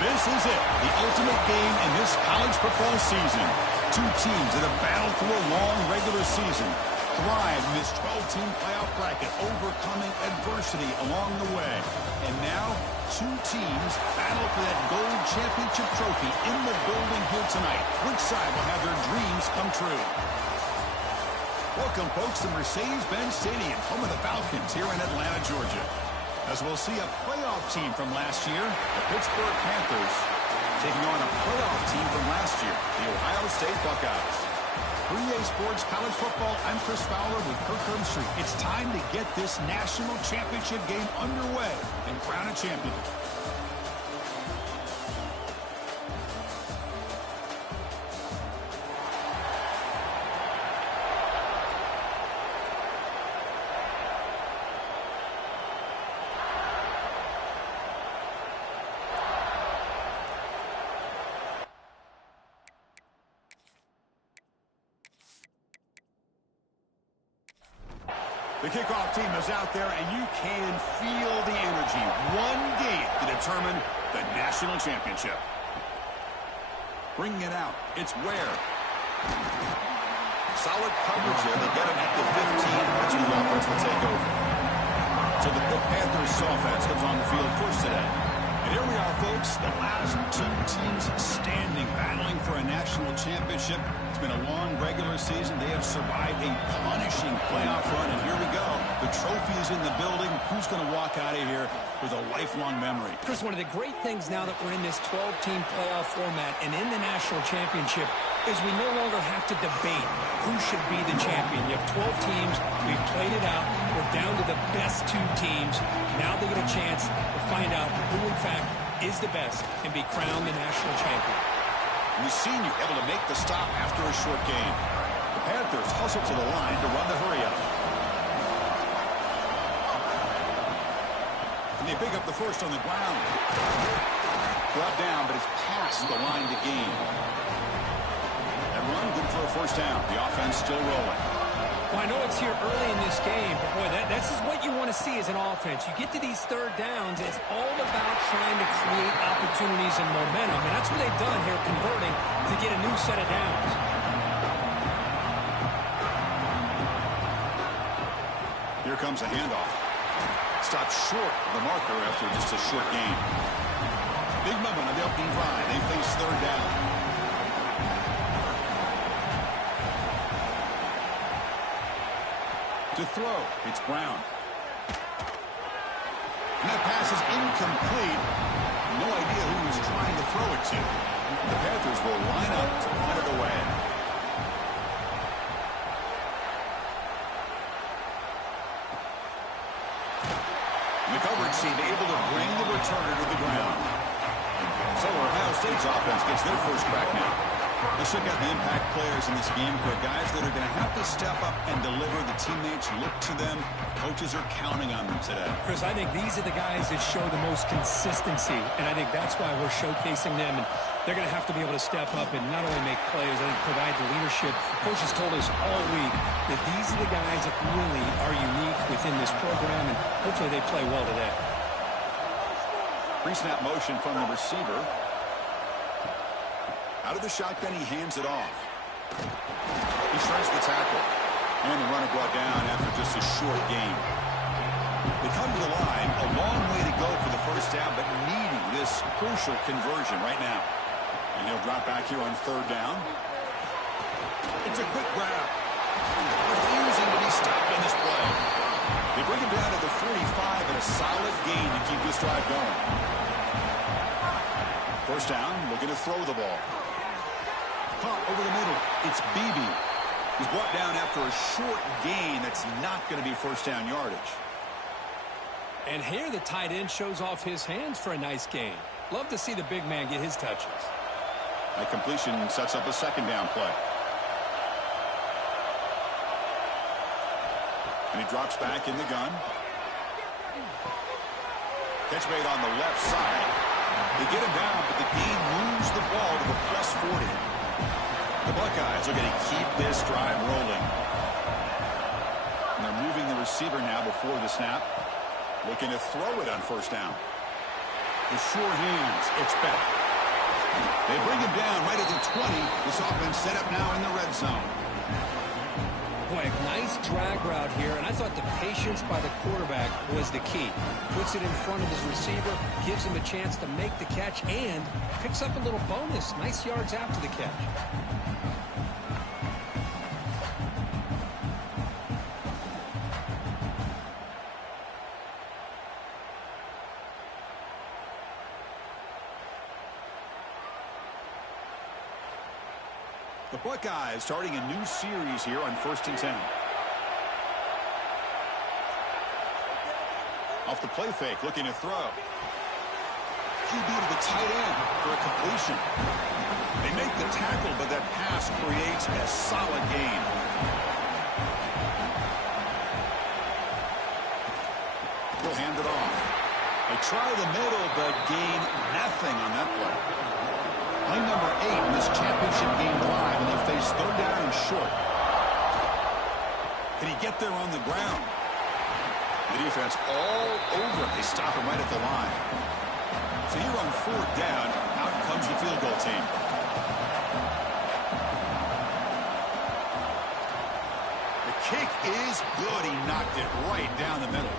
This is it, the ultimate game in this college football season. Two teams that have battled through a long regular season, thrived in this 12-team playoff bracket, overcoming adversity along the way. And now, two teams battle for that gold championship trophy in the building here tonight. Which side will have their dreams come true? Welcome, folks, to Mercedes-Benz Stadium, home of the Falcons here in Atlanta, Georgia. As we'll see a playoff team from last year, the Pittsburgh Panthers, taking on a playoff team from last year, the Ohio State Buckeyes. For EA Sports College Football, I'm Chris Fowler with Kirk Herbstreit. It's time to get this national championship game underway and crown a champion. The kickoff team is out there, and you can feel the energy. One game to determine the national championship. Bringing it out, it's Ware. Solid coverage there. They get him at the 15. That's where the offense will take over. So the Pitt Panthers offense comes on the field first today. And here we are, folks, the last two teams standing, battling for a national championship. It's been a long regular season. They have survived a punishing playoff run, and here we go. The trophy is in the building. Who's going to walk out of here with a lifelong memory? Chris, one of the great things now that we're in this 12-team playoff format and in the national championship is we no longer have to debate who should be the champion. You have 12 teams. We've played it out. We're down to the best two teams. Now they get a chance to find out who, in fact, is the best and be crowned the national champion. We've seen you able to make the stop after a short game. The Panthers hustle to the line to run the hurry-up. And they pick up the first on the ground. Brought down, but it's past the line to gain. That run, good for a first down. The offense still rolling. Well, I know it's here early in this game, but boy, this is what you want to see as an offense. You get to these third downs, it's all about trying to create opportunities and momentum, and that's what they've done here, converting to get a new set of downs. Here comes a handoff. Stopped short of the marker after just a short gain. Big moment on the opening drive. They face third down. To throw, it's Brown. And that pass is incomplete. No idea who he was trying to throw it to. The Panthers will line up to put it away. And the coverage team able to bring the returner to the ground. So Ohio State's offense gets their first crack now. Let's check out the impact players in this game, quick. Guys that are going to have to step up and deliver. The teammates look to them. Coaches are counting on them today. Chris, I think these are the guys that show the most consistency, and I think that's why we're showcasing them. And they're going to have to be able to step up and not only make plays, I think provide the leadership. Coach has told us all week that these are the guys that really are unique within this program, and hopefully they play well today. Pre-snap motion from the receiver. Out of the shotgun, he hands it off. He shreds the tackle. And the runner brought down after just a short gain. They come to the line, a long way to go for the first down, but needing this crucial conversion right now. And he'll drop back here on third down. It's a quick grab. Refusing to be stopped on this play. They bring him down to the 45 and a solid gain to keep this drive going. First down, looking to throw the ball. Caught over the middle. It's Beebe. He's brought down after a short gain. That's not going to be first down yardage. And here the tight end shows off his hands for a nice gain. Love to see the big man get his touches. That completion sets up a second down play. And he drops back in the gun. Catch made on the left side. They get him down, but the gain moves the ball to the +40. The Buckeyes are going to keep this drive rolling. And they're moving the receiver now before the snap. Looking to throw it on first down. With sure hands, it's back. They bring him down right at the 20. This offense set up now in the red zone. Boy, a nice drag route here, and I thought the patience by the quarterback was the key. Puts it in front of his receiver, gives him a chance to make the catch, and picks up a little bonus. Nice yards after the catch. The Buckeyes starting a new series here on 1st and 10. Off the play fake, looking to throw. QB to the tight end for a completion. They make the tackle, but that pass creates a solid gain. He'll hand it off. They try the middle, but gain nothing on that play. Play number 8 in this championship game drive, and they face 3rd down and short. Can he get there on the ground? The defense all over it. They stop him right at the line. So here on 4th down, out comes the field goal team. The kick is good. He knocked it right down the middle.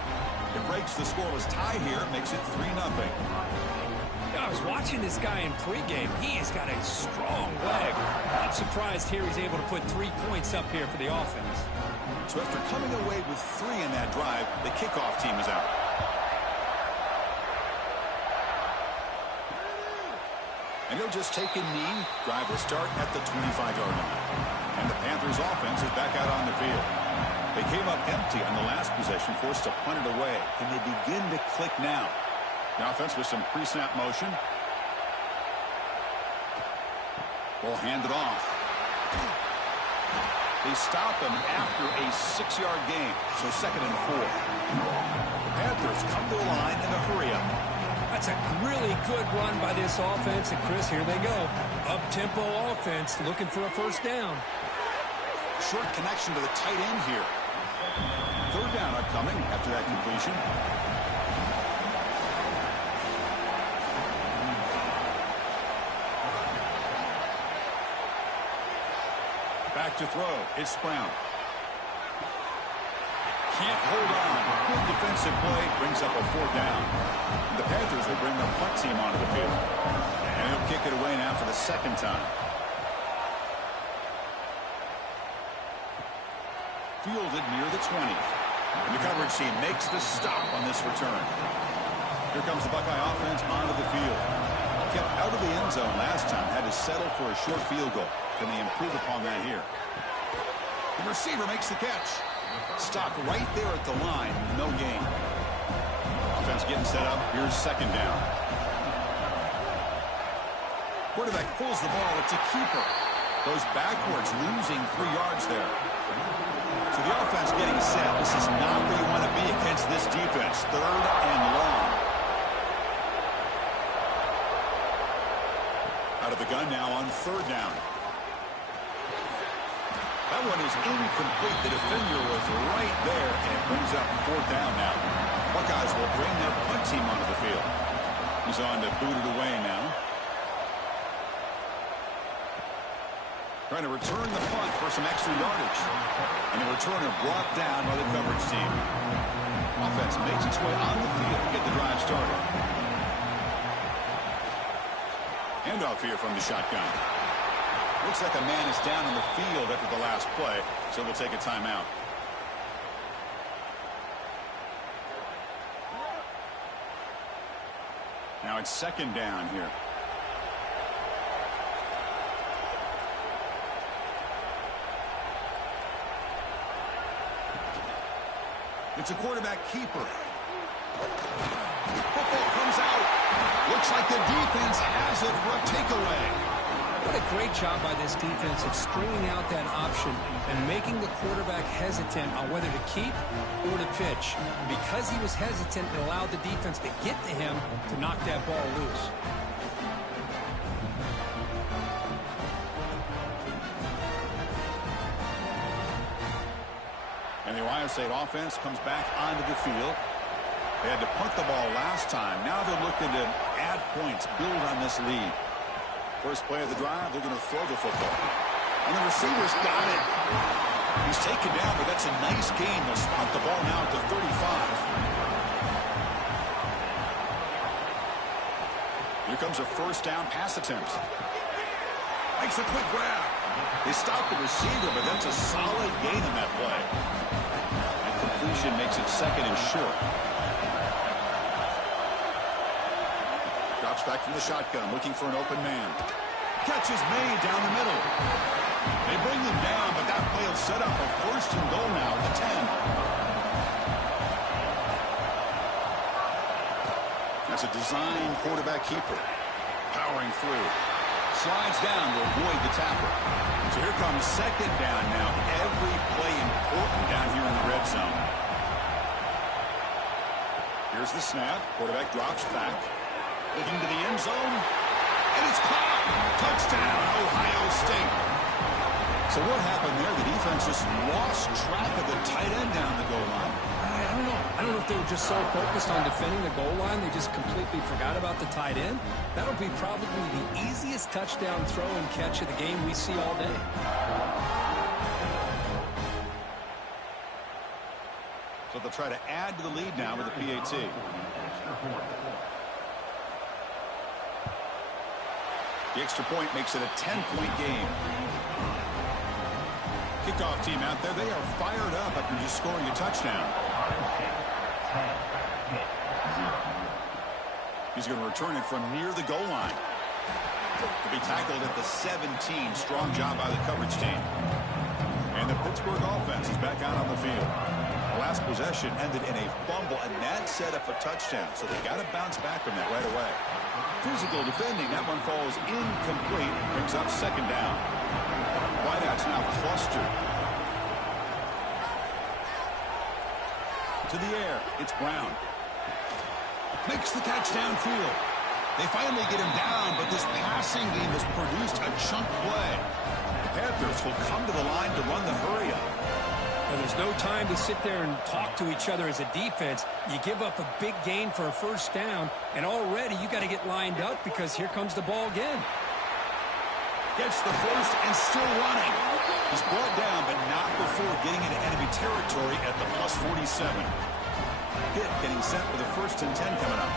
It breaks the scoreless tie here, makes it 3-0. I was watching this guy in pregame. He has got a strong leg. Not surprised here he's able to put 3 points up here for the offense. So after coming away with 3 in that drive, the kickoff team is out. And he'll just take a knee. Drive will start at the 25-yard line. And the Panthers offense is back out on the field. They came up empty on the last possession, forced to punt it away. Can they begin to click now? The offense with some pre-snap motion. Ball handed off. They stop him after a 6-yard gain. So 2nd and 4. The Panthers come to the line in a hurry-up. That's a really good run by this offense. And, Chris, here they go. Up-tempo offense looking for a 1st down. Short connection to the tight end here. 3rd down upcoming after that completion. Back to throw. It's Brown. Can't hold on. Good defensive play. Brings up a 4th down. The Panthers will bring the punt team onto the field. And he'll kick it away now for the 2nd time. Fielded near the 20. And the coverage team makes the stop on this return. Here comes the Buckeye offense onto the field. Kept out of the end zone last time. Had to settle for a short field goal. Can they improve upon that here? The receiver makes the catch. Stopped right there at the line. No gain. Offense getting set up. Here's 2nd down. Quarterback pulls the ball. It's a keeper. Goes backwards, losing 3 yards there. So the offense getting set. This is not where you want to be against this defense. 3rd and long. Out of the gun now on 3rd down. That one is incomplete. The defender was right there, and it brings up 4th down now. Buckeyes will bring their punt team onto the field. He's on to boot it away now. Trying to return the punt for some extra yardage. And the returner brought down by the coverage team. Offense makes its way on the field to get the drive started. Handoff here from the shotgun. Looks like a man is down on the field after the last play, so we'll take a timeout. Now it's 2nd down here. It's a quarterback keeper. Football comes out. Looks like the defense has it for a takeaway. What a great job by this defense of stringing out that option and making the quarterback hesitant on whether to keep or to pitch. Because he was hesitant, it allowed the defense to get to him to knock that ball loose. And the Ohio State offense comes back onto the field. They had to punt the ball last time. Now they're looking to add points, build on this lead. First play of the drive, they're going to throw the football. And the receiver's got it. He's taken down, but that's a nice gain. They'll spot the ball now at the 35. Here comes a first down pass attempt. Makes a quick grab. They stop the receiver, but that's a solid gain in that play. And completion makes it second and short. Drops back from the shotgun, looking for an open man. Catch is made down the middle. They bring him down, but that play will set up a first and goal now at the 10. That's a design quarterback keeper. Powering through. Slides down to avoid the tackle. So here comes second down now. Every play important down here in the red zone. Here's the snap. Quarterback drops back. Looking to the end zone. And it's caught. Touchdown, Ohio State. So what happened there? The defense just lost track of the tight end down the goal line. I don't know. I don't know if they were just so focused on defending the goal line, they just completely forgot about the tight end. That'll be probably the easiest touchdown throw and catch of the game we see all day. So they'll try to add to the lead now with the PAT. The extra point makes it a 10-point game. Kickoff team out there, they are fired up after just scoring a touchdown. He's going to return it from near the goal line. To be tackled at the 17. Strong job by the coverage team. And the Pittsburgh offense is back out on the field. The last possession ended in a fumble, and that set up a touchdown. So they got to bounce back from that right away. Physical defending. That one falls incomplete. Brings up second down. Wideouts now clustered. To the air. It's Brown. Makes the catch downfield. They finally get him down, but this passing game has produced a chunk play. The Panthers will come to the line to run the hurry up. Well, there's no time to sit there and talk to each other as a defense. You give up a big gain for a first down, and already you got to get lined up because here comes the ball again. Gets the first and still running. He's brought down, but not before getting into enemy territory at the plus 47. Pitt getting set for the first and 10 coming up.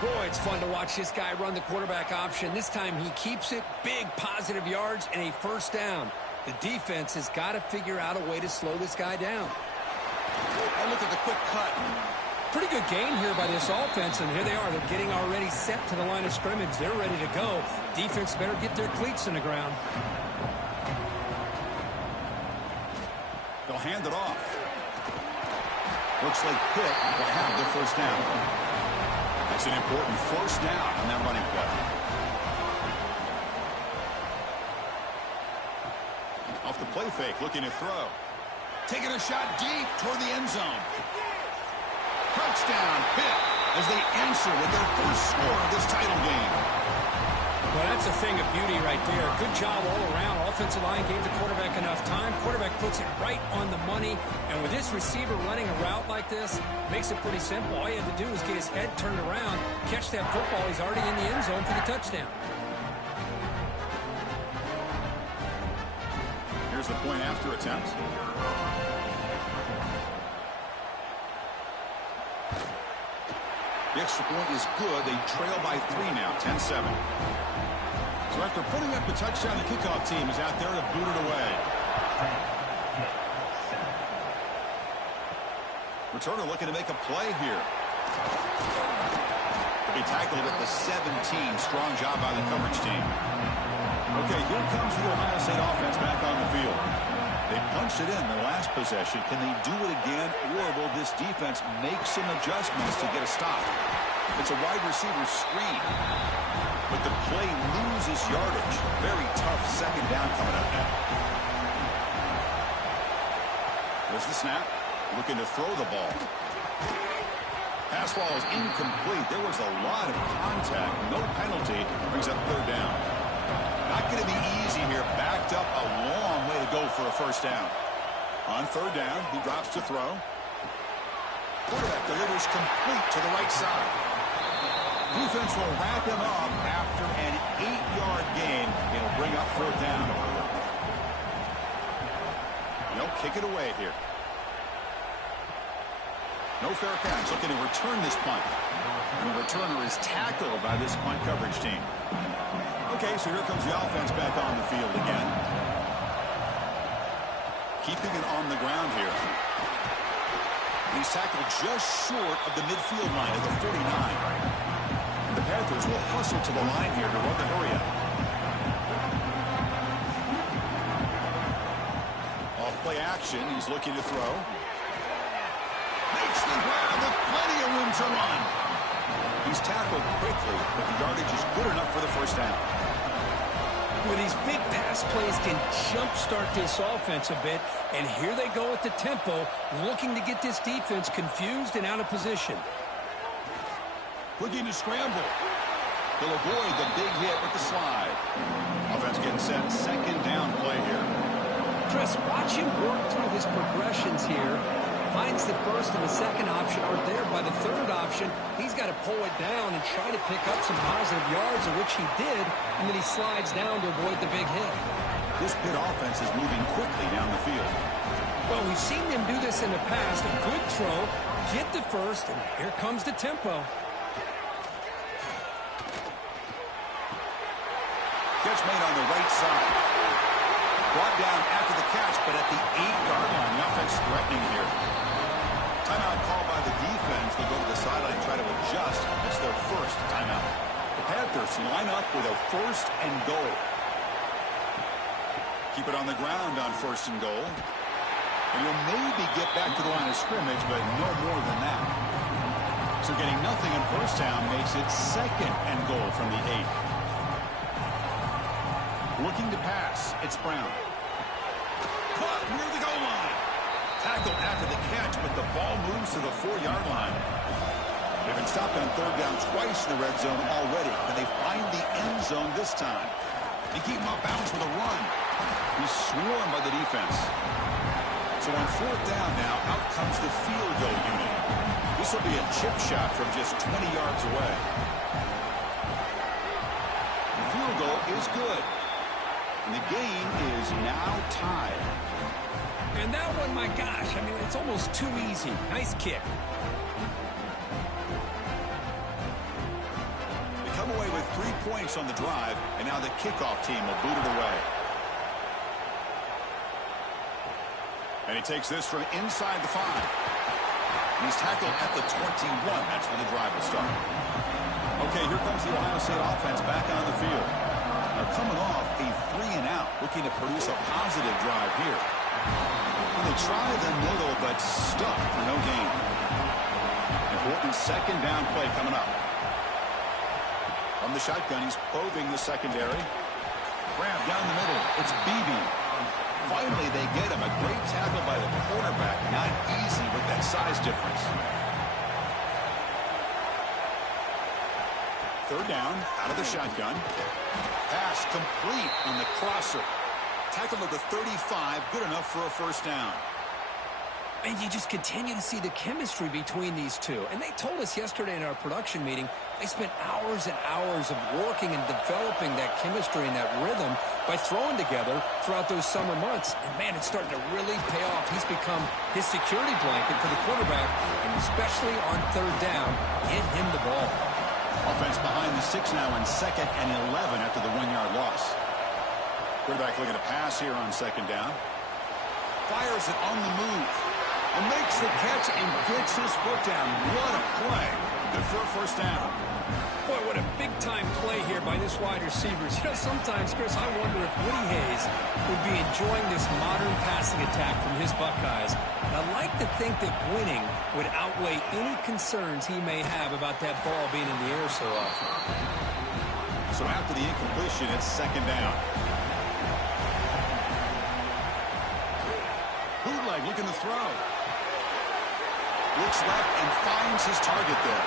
Boy, it's fun to watch this guy run the quarterback option. This time he keeps it. Big positive yards and a first down. The defense has got to figure out a way to slow this guy down. And look at the quick cut. Pretty good gain here by this offense, and here they are. They're getting already set to the line of scrimmage. They're ready to go. Defense better get their cleats in the ground. They'll hand it off. Looks like Pitt will have the first down. That's an important first down on that running play. Off the play fake, looking to throw. Taking a shot deep toward the end zone. Touchdown, Pitt, as they answer with their first score of this title game. Well, that's a thing of beauty right there. Good job all around. Offensive line gave the quarterback enough time. Quarterback puts it right on the money. And with this receiver running a route like this, makes it pretty simple. All you have to do is get his head turned around, catch that football. He's already in the end zone for the touchdown. Here's the point after attempt. The extra point is good. They trail by 3 now, 10-7. So after putting up the touchdown, the kickoff team is out there to boot it away. Returner looking to make a play here. He tackled at the 17. Strong job by the coverage team. Okay, here comes the Ohio State offense back on the field. They punched it in the last possession. Can they do it again, or will this defense make some adjustments to get a stop? It's a wide receiver screen, but the play loses yardage. Very tough second down coming up now. There's the snap. Looking to throw the ball. Pass ball is incomplete. There was a lot of contact. No penalty. Brings up third down. Not going to be easy here. Backed up a long way to go for a first down. On third down, he drops to throw. Quarterback delivers complete to the right side. Defense will wrap him up after an 8-yard gain. It'll bring up 4th down. They'll kick it away here. No fair catch. Looking to return this punt. And the returner is tackled by this punt coverage team. Okay, so here comes the offense back on the field again. Keeping it on the ground here. He's tackled just short of the midfield line at the 49. And the Panthers will hustle to the line here to run the hurry up. Off play action. He's looking to throw. Makes the grab with plenty of room to run. He's tackled quickly, but the yardage is good enough for the 1st down. Well, these big pass plays can jumpstart this offense a bit, and here they go at the tempo, looking to get this defense confused and out of position. Looking to scramble. He'll avoid the big hit with the slide. Offense getting set. 2nd down play here. Chris, watch him work through his progressions here. Finds the 1st and the 2nd option aren't there. By the 3rd option, he's got to pull it down and try to pick up some positive yards, of which he did, and then he slides down to avoid the big hit. This Pitt offense is moving quickly down the field. Well, we've seen them do this in the past. A good throw, get the 1st, and here comes the tempo. Catch made on the right side. Brought down after the catch, but at the 8-yard line, the offense threatening here. Timeout called by the defense. They'll go to the sideline and try to adjust. It's their 1st timeout. The Panthers line up with a 1st and goal. Keep it on the ground on 1st and goal. And you'll maybe get back to the line of scrimmage, but no more than that. So getting nothing in 1st down makes it 2nd and goal from the 8. Looking to pass. It's Brown. Caught near the goal line. Tackled after the catch, but the ball moves to the 4-yard line. They've been stopped on 3rd down twice in the red zone already. Can they find the end zone this time? They keep him off bounds with a run. He's swarmed by the defense. So on 4th down now, out comes the field goal unit. This will be a chip shot from just 20 yards away. The field goal is good. And the game is now tied. And that one, my gosh, I mean, it's almost too easy. Nice kick. They come away with 3 points on the drive, and now the kickoff team will boot it away. And he takes this from inside the 5. And he's tackled at the 21. That's where the drive will start. Okay, here comes the Ohio State offense back on the field. They're coming off a 3-and-out, looking to produce a positive drive here. And they try the middle, but stuck for no gain. Important 2nd down play coming up. From the shotgun, he's probing the secondary. Grab down the middle. It's Beebe. Finally, they get him. A great tackle by the quarterback. Not easy with that size difference. 3rd down, out of the shotgun. Pass complete on the crosser. Tackle at the 35, good enough for a 1st down. And you just continue to see the chemistry between these two. And they told us yesterday in our production meeting, they spent hours and hours of working and developing that chemistry and that rhythm by throwing together throughout those summer months. And, man, it's starting to really pay off. He's become his security blanket for the quarterback, and especially on 3rd down, get him the ball. Offense behind the 6 now in 2nd and 11 after the 1-yard loss. Quarterback looking to pass here on 2nd down. Fires it on the move. And makes the catch and gets his foot down. What a play. Good for a 1st down. Boy, what a big-time play here by this wide receivers. You know, sometimes, Chris, I wonder if Woody Hayes would be enjoying this modern passing attack from his Buckeyes. And I'd like to think that winning would outweigh any concerns he may have about that ball being in the air so often. So after the incompletion, it's 2nd down. Bootleg looking to throw. Looks left and finds his target there.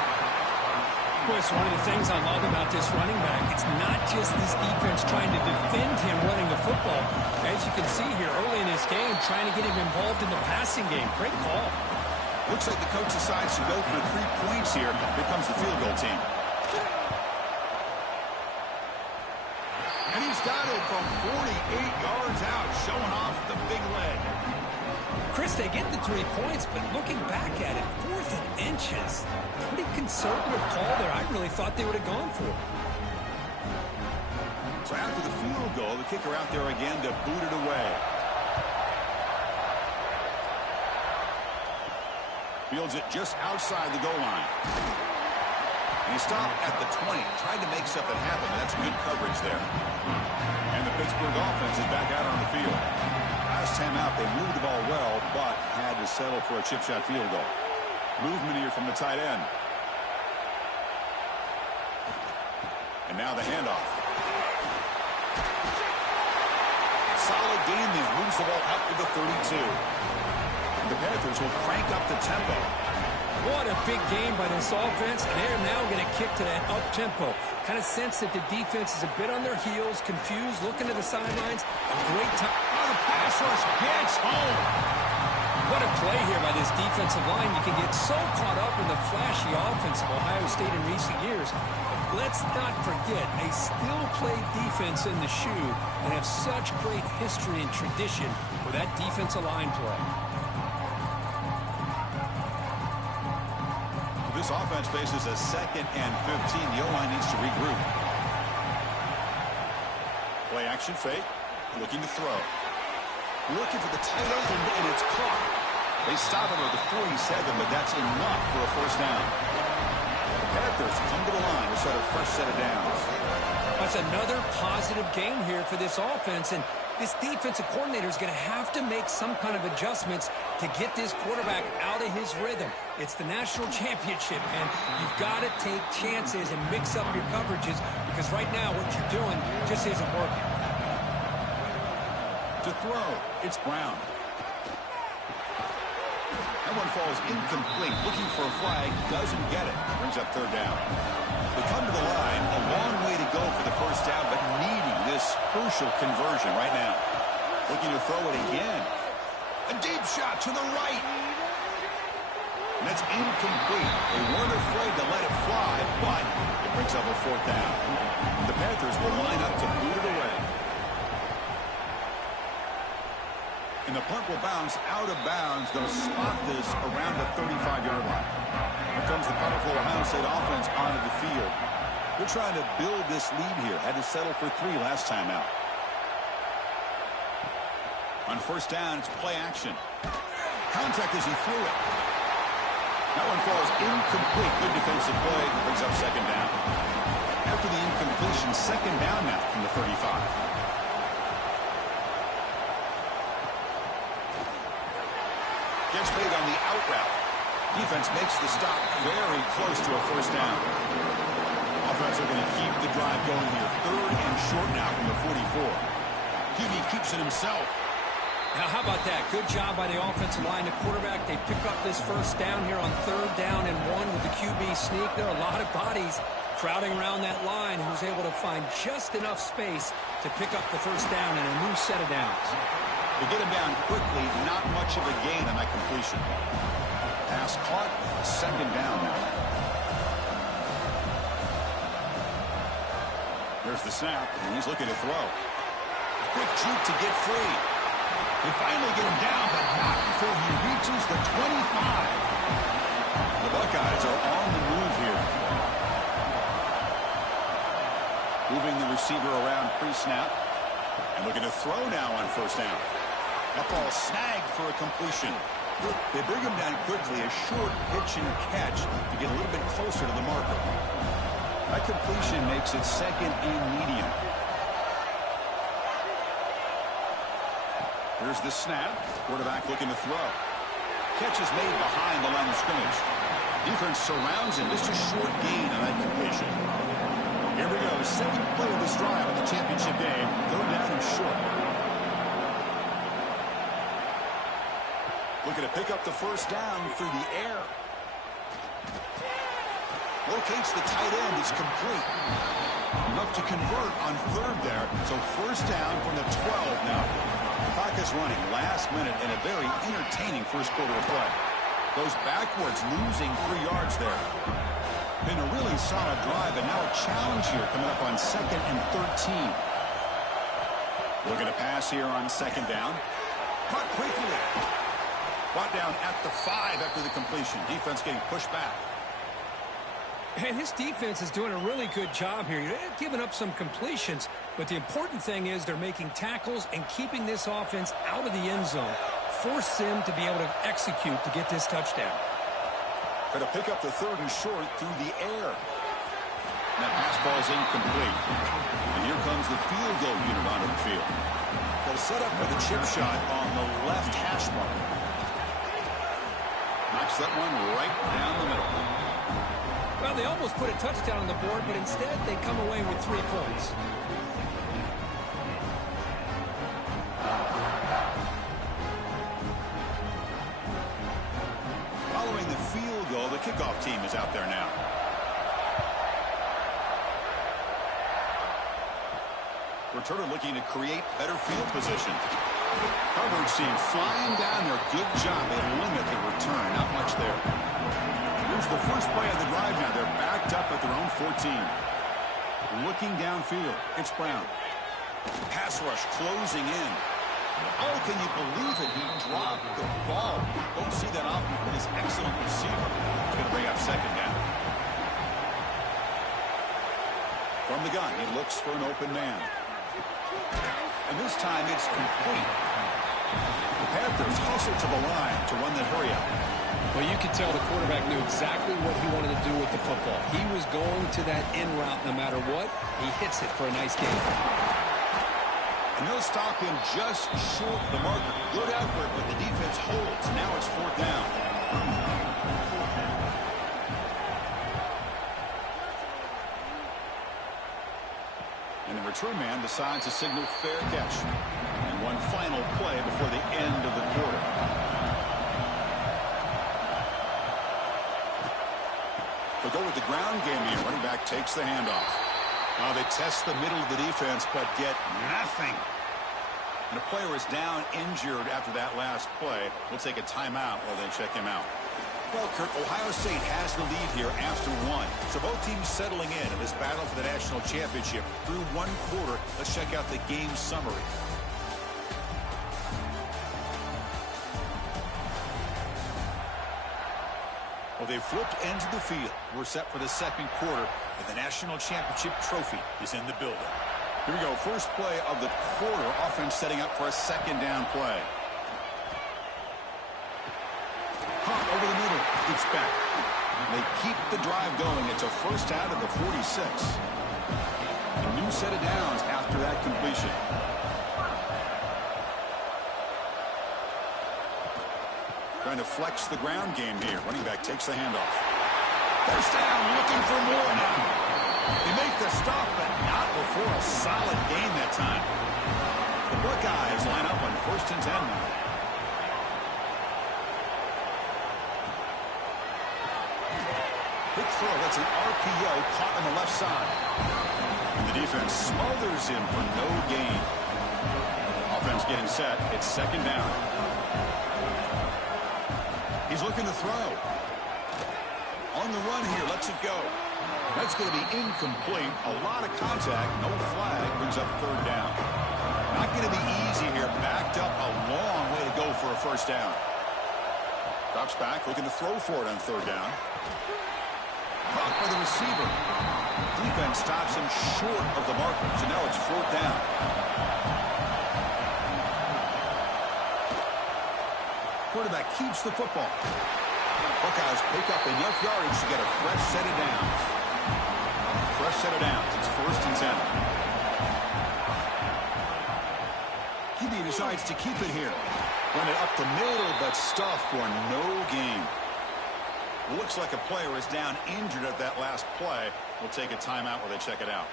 Chris, one of the things I love about this running back, it's not just this defense trying to defend him running the football. As you can see here early in this game, trying to get him involved in the passing game. Great call. Looks like the coach decides to go for 3 points here. Here comes the field goal team. And he's got it from 48 yards out, showing off the big leg. Chris, they get the 3 points, but looking back at it, 4th and inches. Pretty conservative call there. I really thought they would have gone for it. So after the field goal, the kicker out there again to boot it away. Fields it just outside the goal line. And he stopped at the 20. Tried to make something happen. That's good coverage there. And the Pittsburgh offense is back out on the field. Last time out, they moved the ball well, but had to settle for a chip shot field goal. Movement here from the tight end. And now the handoff. Solid game there. Moves the ball up to the 32. The Panthers will crank up the tempo. What a big game by this offense. And they're now going to kick to that up-tempo. Kind of sense that the defense is a bit on their heels, confused, looking to the sidelines. A great time. Oh, the pass rush gets home. What a play here by this defensive line. You can get so caught up in the flashy offense of Ohio State in recent years. But let's not forget, they still play defense in the shoe and have such great history and tradition with that defensive line play. This offense faces a 2nd and 15. The O-line needs to regroup. Play action fake. Looking to throw. Looking for the tight end, and it's caught. They stop him at the 47, but that's enough for a first down. The Panthers come to the line to set a first set of downs. That's another positive game here for this offense, and this defensive coordinator is going to have to make some kind of adjustments to get this quarterback out of his rhythm. It's the national championship, and you've got to take chances and mix up your coverages because right now what you're doing just isn't working. To throw, it's Brown. That one falls incomplete. Looking for a flag, doesn't get it. Brings up 3rd down. They come to the line, a long way to go for the first down, but needing this crucial conversion right now. Looking to throw it again. A deep shot to the right. And that's incomplete. They weren't afraid to let it fly, but it brings up a 4th down. The Panthers will line up to boot it away. And the punt will bounce out of bounds. They'll spot this around the 35-yard line. Here comes the powerful Ohio State offense onto the field. They're trying to build this lead here. Had to settle for 3 last time out. On first down, it's play action. Contact as he threw it. That one falls incomplete. Good defensive play. Brings up 2nd down. After the incompletion, 2nd down now from the 35. Gets made on the out route. Defense makes the stop very close to a first down. Offense are going to keep the drive going here. 3rd and short now from the 44. QB keeps it himself. Now, how about that? Good job by the offensive line. The quarterback, they pick up this first down here on 3rd down and 1 with the QB sneak. There are a lot of bodies crowding around that line who's able to find just enough space to pick up the first down in a new set of downs. To get him down quickly, not much of a gain on that completion. Pass caught, 2nd down now. There's the snap, and he's looking to throw. Quick juke to get free. They finally get him down, but not before he reaches the 25. The Buckeyes are on the move here. Moving the receiver around pre-snap. And looking to throw now on first down. That ball snagged for a completion. They bring him down quickly, a short pitch and catch to get a little bit closer to the marker. That completion makes it 2nd and medium. Here's the snap. Quarterback looking to throw. Catch is made behind the line of scrimmage. Defense surrounds him. Just a short gain on that completion. Here we go. 7th play of this drive in the championship game. 3rd down and short. Looking to pick up the first down through the air. Locates the tight end. It's complete. Enough to convert on 3rd there. So first down from the 12 now. The clock is running last minute in a very entertaining first quarter of play. Goes backwards, losing 3 yards there. Been a really solid drive, and now a challenge here coming up on 2nd and 13. Looking to pass here on 2nd down. Caught quickly. Brought down at the 5 after the completion. Defense getting pushed back. And his defense is doing a really good job here. They're giving up some completions, but the important thing is they're making tackles and keeping this offense out of the end zone. Force them to be able to execute to get this touchdown. Going to pick up the 3rd and short through the air. That pass ball is incomplete. And here comes the field goal unit onto the field. They'll set up with a chip shot on the left hash mark. Knocks that one right down the middle. Well, they almost put a touchdown on the board, but instead they come away with 3 points. Following the field goal, the kickoff team is out there now. Returner looking to create better field position. Coverage team flying down there. Good job. They limit the return. Not much there. Here's the first play of the drive now. They're backed up at their own 14. Looking downfield. It's Brown. Pass rush closing in. Oh, can you believe it? He dropped the ball. Don't see that often from this excellent receiver. He's going to bring up 2nd down. From the gun, he looks for an open man. And this time it's complete. The Panthers hustle to the line to run the hurry up. Well, you could tell the quarterback knew exactly what he wanted to do with the football. He was going to that in route no matter what. He hits it for a nice gain. And they'll stop him just short of the marker. Good effort, but the defense holds. Now it's 4th down. And the return man decides to signal fair catch. And one final play before the end of the quarter. They'll go with the ground game here. Running back takes the handoff. They test the middle of the defense, but get nothing. And the player is down injured after that last play. We'll take a timeout while they check him out. Well, Kurt, Ohio State has the lead here after 1. So both teams settling in this battle for the national championship through 1 quarter. Let's check out the game summary. Well, they flipped into the field. We're set for the 2nd quarter, and the national championship trophy is in the building. Here we go. First play of the quarter. Offense setting up for a 2nd down play. Hop over the middle. It's back. They keep the drive going. It's a first out of the 46. A new set of downs after that completion. Trying to flex the ground game here. Running back takes the handoff. First down, looking for more now. They make the stop, but not before a solid gain that time. The Buckeyes line up on 1st and 10 now. Quick throw. That's an RPO caught on the left side. And the defense smothers him for no gain. Offense getting set. It's 2nd down. He's looking to throw. On the run here, lets it go. That's going to be incomplete. A lot of contact, no flag, brings up 3rd down. Not going to be easy here. Backed up a long way to go for a first down. Drops back, looking to throw for it on 3rd down. Caught by the receiver. Defense stops him short of the marker, so now it's 4th down. Quarterback keeps the football. Buckeyes pick up enough yardage to get a fresh set of downs. Fresh set of downs. It's 1st and 10. QB decides to keep it here. Run it up the middle, but stuff for no gain. Looks like a player is down injured at that last play. We'll take a timeout while they check it out.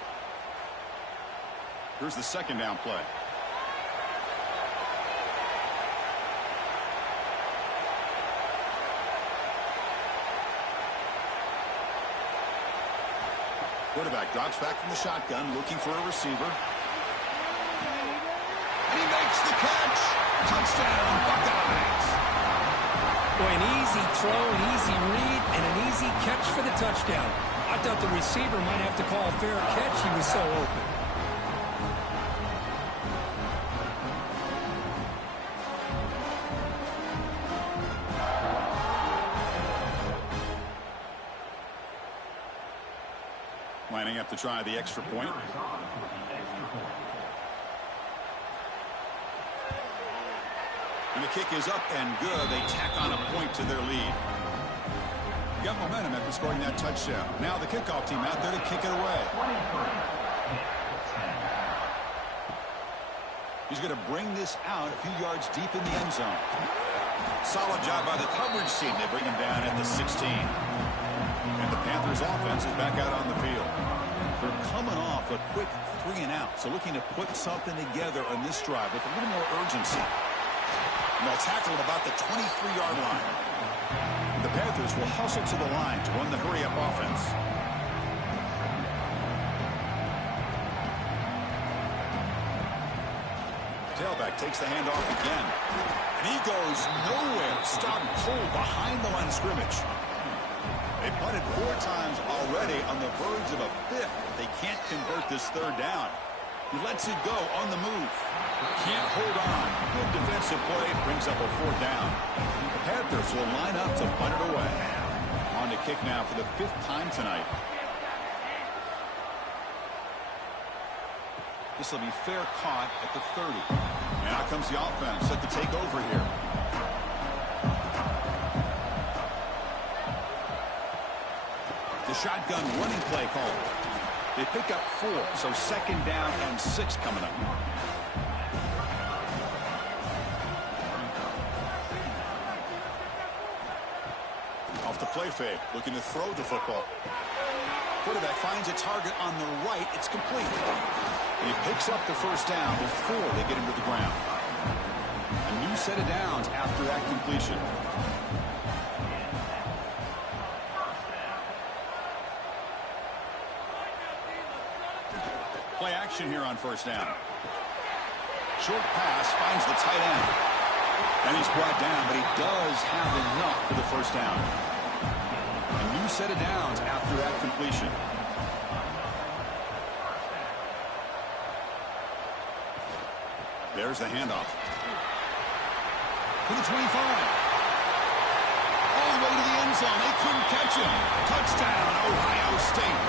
Here's the 2nd down play. Quarterback drops back from the shotgun, looking for a receiver. And he makes the catch. Touchdown, Buckeyes. Boy, an easy throw, an easy read, and an easy catch for the touchdown. I thought the receiver might have to call a fair catch. He was so open. Lining up to try the extra point. And the kick is up and good. They tack on a point to their lead. Got momentum after scoring that touchdown. Now the kickoff team out there to kick it away. He's going to bring this out a few yards deep in the end zone. Solid job by the coverage team. They bring him down at the 16. And the Panthers offense is back out on the field. They're coming off a quick 3 and out. So looking to put something together on this drive with a little more urgency. And they'll tackle at about the 23-yard line. The Panthers will hustle to the line to run the hurry-up offense. Tailback takes the handoff again. And he goes nowhere. Stopped cold behind the line of scrimmage. They punted 4 times already on the verge of a 5th. They can't convert this 3rd down. He lets it go on the move. Can't hold on. Good defensive play. Brings up a 4th down. The Panthers will line up to punt it away. On to kick now for the 5th time tonight. This will be fair caught at the 30. And out comes the offense set to take over here. The shotgun running play call. They pick up 4, so 2nd down and 6 coming up. Off the play fake, looking to throw the football. Quarterback finds a target on the right. It's complete. And he picks up the 1st down before they get him to the ground. A new set of downs after that completion. Play action here on 1st down. Short pass finds the tight end. And he's brought down, but he does have enough for the 1st down. A new set of downs after that completion. There's the handoff. To the 25. All the way to the end zone. They couldn't catch him. Touchdown, Ohio State.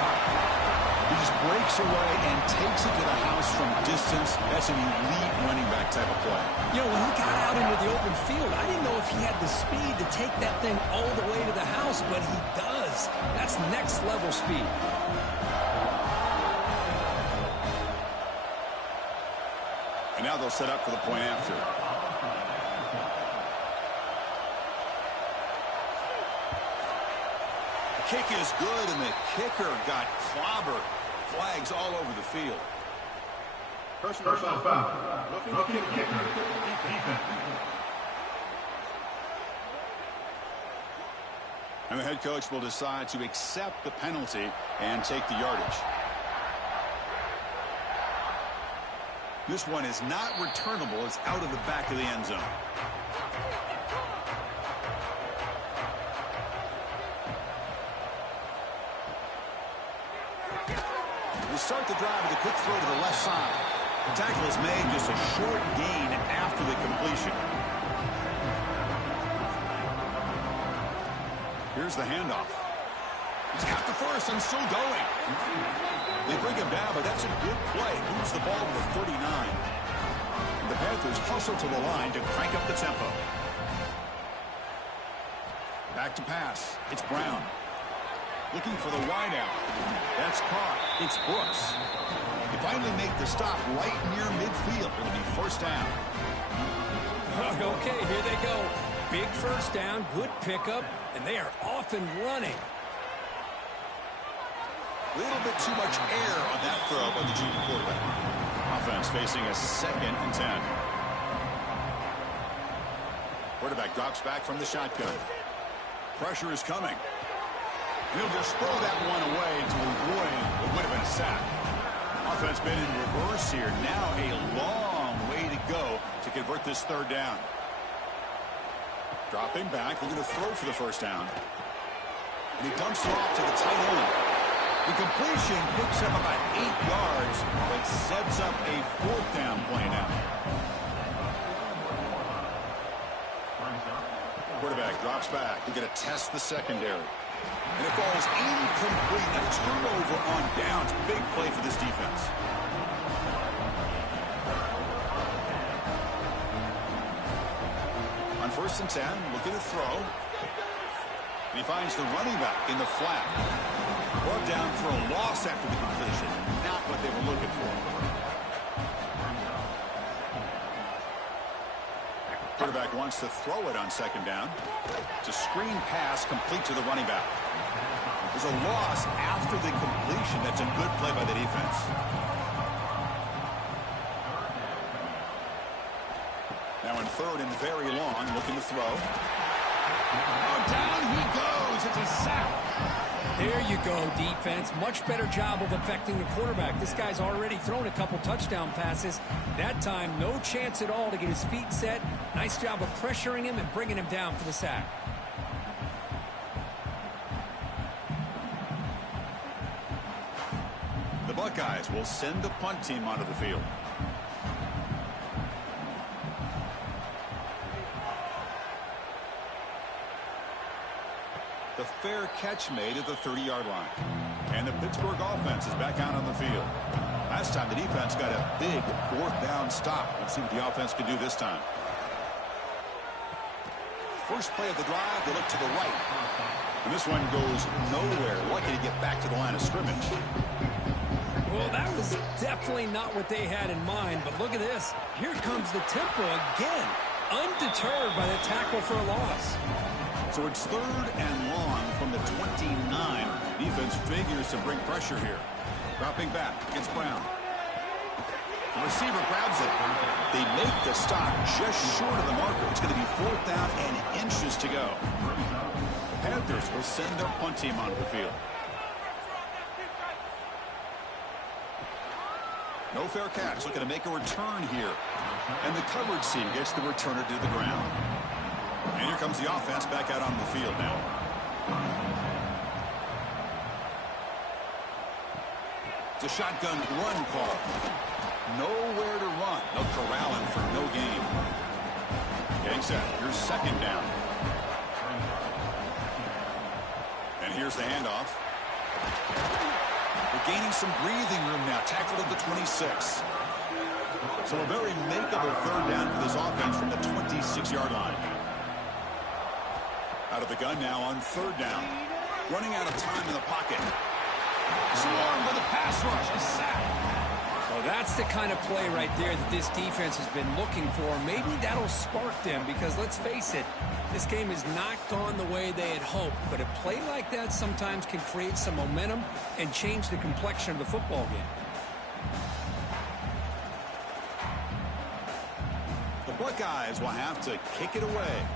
He just breaks away and takes it to the house from distance. That's an elite running back type of play. You know, when he got out into the open field, I didn't know if he had the speed to take that thing all the way to the house, but he does. That's next level speed. And now they'll set up for the point after. The kick is good, and the kicker got clobbered. Flags all over the field. Personal foul. Rookie kicker. Defense. And the head coach will decide to accept the penalty and take the yardage. This one is not returnable. It's out of the back of the end zone. We'll start the drive with a quick throw to the left side. The tackle is made, just a short gain after the completion. Here's the handoff. He's got the 1st and still going. They bring him down, but that's a good play. Moves the ball to the 39. And the Panthers hustle to the line to crank up the tempo. Back to pass. It's Brown. Looking for the wideout. That's caught. It's Brooks. They finally make the stop right near midfield. It'll be 1st down. Okay, here they go. Big 1st down, good pickup, and they are off and running. A little bit too much air on that throw by the junior quarterback. Offense facing a 2nd and 10. Quarterback drops back from the shotgun. Pressure is coming. He'll just throw that one away to avoid what would have been a sack. Offense been in reverse here. Now a long way to go to convert this 3rd down. Dropping back, looking to throw for the first down. And he dumps it off to the tight end. The completion picks up about 8 yards, but sets up a 4th down play now. Quarterback drops back. We're going to test the secondary. And it falls incomplete. A turnover on downs. Big play for this defense. On 1st and 10, looking to throw. And he finds the running back in the flat. Brought down for a loss after the completion. Not what they were looking for. Quarterback wants to throw it on 2nd down. It's a screen pass complete to the running back. There's a loss after the completion. That's a good play by the defense. Now in 3rd and very long, looking to throw. Oh, down he goes. It's a sack. There you go, defense. Much better job of affecting the quarterback. This guy's already thrown a couple touchdown passes. That time, no chance at all to get his feet set. Nice job of pressuring him and bringing him down for the sack. The Buckeyes will send the punt team onto the field. The fair catch made at the 30-yard line. And the Pittsburgh offense is back out on the field. Last time the defense got a big 4th down stop. Let's see what the offense can do this time. First play of the drive, they look to the right. And this one goes nowhere. Lucky to get back to the line of scrimmage. Well, that was definitely not what they had in mind. But look at this. Here comes the tempo again. Undeterred by the tackle for a loss. So it's 3rd and long from the 29. Defense figures to bring pressure here. Dropping back against Brown. The receiver grabs it. They make the stop just short of the marker. It's going to be 4th down and inches to go. The Panthers will send their punt team onto the field. No fair catch. Looking to make a return here. And the coverage team gets the returner to the ground. And here comes the offense back out on the field now. It's a shotgun run call. Nowhere to run. No corralling for no gain. Getting set. Here's 2nd down. And here's the handoff. They're gaining some breathing room now. Tackled at the 26. So a very makeable 3rd down for this offense from the 26-yard line. Out of the gun now on 3rd down. Running out of time in the pocket. Swarmed by the pass rush. A sack. Well, that's the kind of play right there that this defense has been looking for. Maybe that'll spark them because, let's face it, this game has not gone the way they had hoped. But a play like that sometimes can create some momentum and change the complexion of the football game. The Buckeyes will have to kick it away.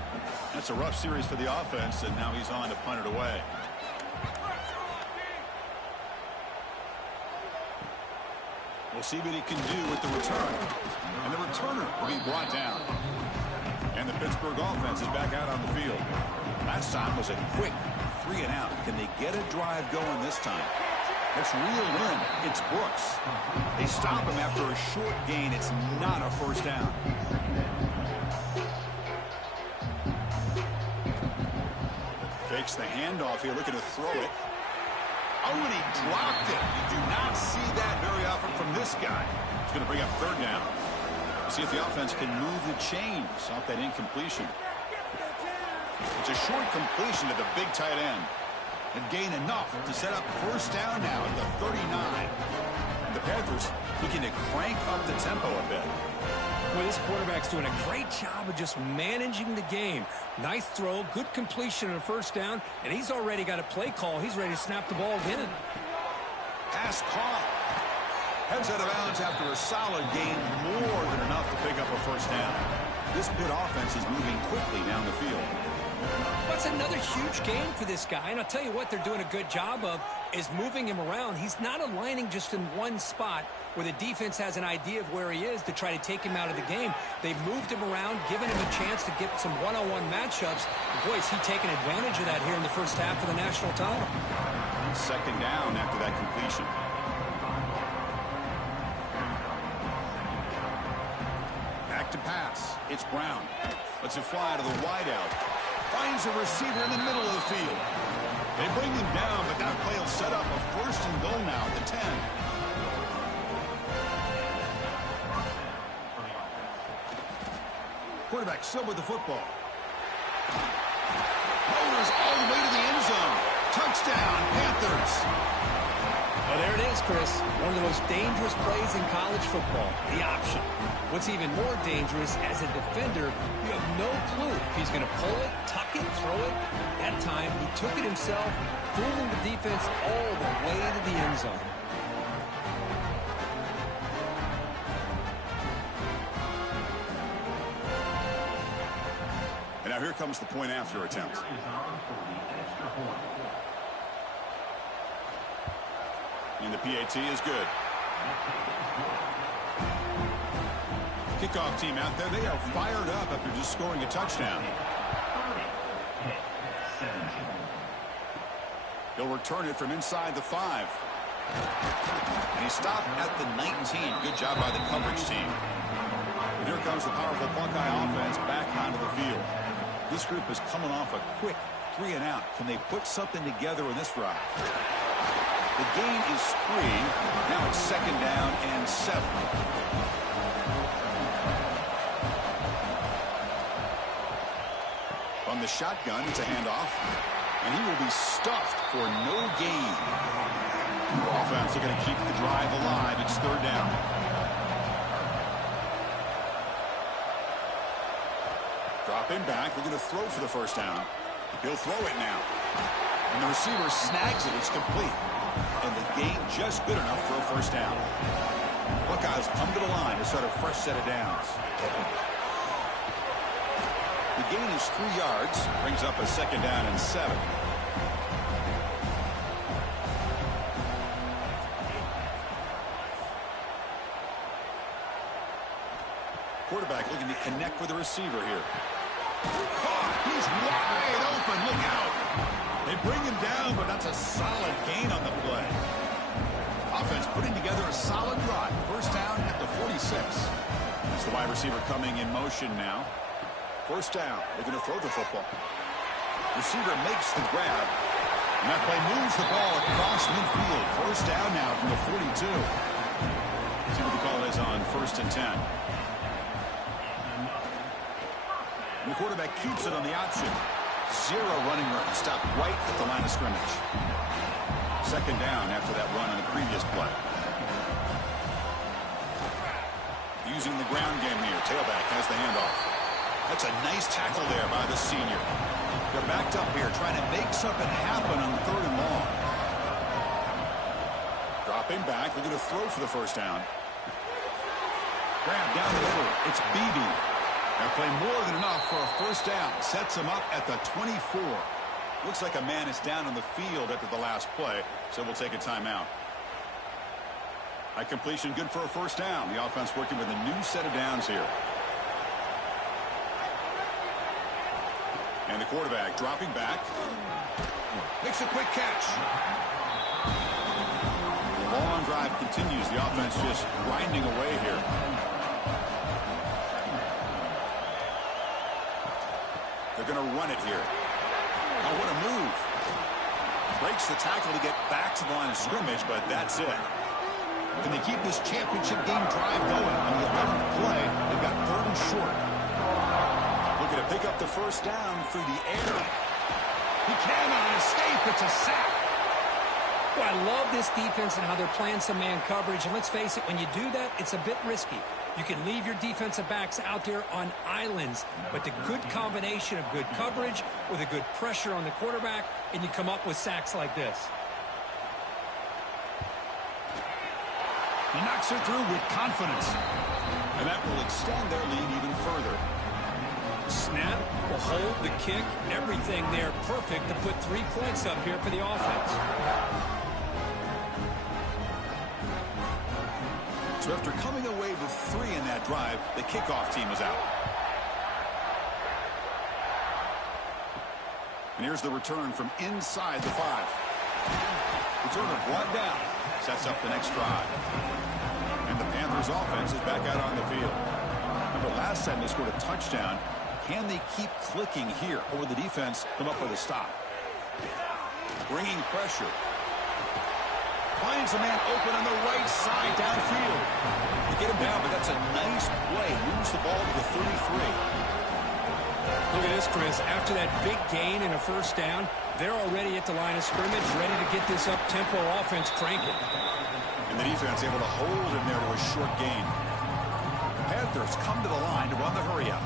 That's a rough series for the offense, and now he's on to punt it away. We'll see what he can do with the return. And the returner will be brought down. And the Pittsburgh offense is back out on the field. Last time was a quick 3 and out. Can they get a drive going this time? Let's reel in. It's Brooks. They stop him after a short gain. It's not a 1st down. Fakes the handoff here, looking to throw it. Oh, and he dropped it. You do not see that very often from this guy. It's going to bring up 3rd down. See if the offense can move the chains off that incompletion. It's a short completion to the big tight end. And gain enough to set up 1st down now at the 39. And the Panthers looking to crank up the tempo a bit. Well, this quarterback's doing a great job of just managing the game. Nice throw, good completion on a 1st down, and he's already got a play call. He's ready to snap the ball again. Pass caught. Heads out of bounds after a solid gain, more than enough to pick up a 1st down. This Pitt offense is moving quickly down the field. That's another huge gain for this guy, and I'll tell you what they're doing a good job of is moving him around. He's not aligning just in one spot where the defense has an idea of where he is to try to take him out of the game. They've moved him around, given him a chance to get some one-on-one matchups. Boy, is he taking advantage of that here in the first half of the national title. Second down after that completion. Back to pass. It's Brown. Lets it fly to the wideout. Finds a receiver in the middle of the field. They bring him down, but that play will set up a first and goal now at the 10. Quarterback still with the football. Motors all the way to the end zone. Touchdown, Panthers. Well, there it is, Chris. One of the most dangerous plays in college football, the option. What's even more dangerous, as a defender, you have no clue if he's going to pull it, tuck it, throw it. That time, he took it himself, fooling the defense all the way to the end zone. And now here comes the point after attempt. And the PAT is good. Kickoff team out there, they are fired up after just scoring a touchdown. He'll return it from inside the 5. And he stopped at the 19. Good job by the coverage team. And here comes the powerful Buckeye offense back onto the field. This group is coming off a quick 3 and out. Can they put something together in this drive? The gain is 3. Now it's second down and 7. On the shotgun, it's a handoff. And he will be stuffed for no gain. Offense looking to keep the drive alive. It's third down. Dropping back. They're going to throw for the first down. He'll throw it now. And the receiver snags it. It's complete. And the gain just good enough for a first down. Buckeyes come to the line to start a fresh set of downs. The gain is 3 yards. Brings up a second down and 7. Quarterback looking to connect with the receiver here. He's wide open. Look out. They bring him down, but that's a solid gain on the play. Offense putting together a solid drive. First down at the 46. That's the wide receiver coming in motion now. First down. They're going to throw the football. Receiver makes the grab. And that play moves the ball across midfield. First down now from the 42. See what the call is on 1st and 10. And the quarterback keeps it on the option. 0 running room. Stopped right at the line of scrimmage. Second down after that run on the previous play. Using the ground game here. Tailback has the handoff. That's a nice tackle there by the senior. They're backed up here trying to make something happen on 3rd and long. Dropping back. They're going to throw for the first down. Grab down the middle. It's Beebe. That play more than enough for a first down. Sets him up at the 24. Looks like a man is down on the field after the last play, so we'll take a timeout. High completion, good for a first down. The offense working with a new set of downs here. And the quarterback dropping back. Makes a quick catch. The long drive continues. The offense just grinding away here. They're going to run it here. Oh, what a move. Breaks the tackle to get back to the line of scrimmage, but that's it. Can they keep this championship game drive going? On the 11th play, they've got 3rd and short. Looking to pick up the first down through the air. He cannot escape. It's a sack. Well, I love this defense and how they're playing some man coverage. And let's face it, when you do that, it's a bit risky. You can leave your defensive backs out there on islands, but the good combination of good coverage with a good pressure on the quarterback, and you come up with sacks like this. He knocks it through with confidence. And that will extend their lead even further. Snap, the hold, the kick, everything there perfect to put 3 points up here for the offense. So after coming away with 3 in that drive, the kickoff team is out. And here's the return from inside the 5. Returner brought down. Sets up the next drive. And the Panthers offense is back out on the field. Remember, last time they scored a touchdown. Can they keep clicking here? Or will the defense come up with a stop? Bringing pressure. Finds a man open on the right side downfield. They get him down, but that's a nice play. Moves the ball to the 33. Look at this, Chris. After that big gain and a first down, they're already at the line of scrimmage, ready to get this up-tempo offense cranking. And the defense able to hold him there to a short gain. The Panthers come to the line to run the hurry-up.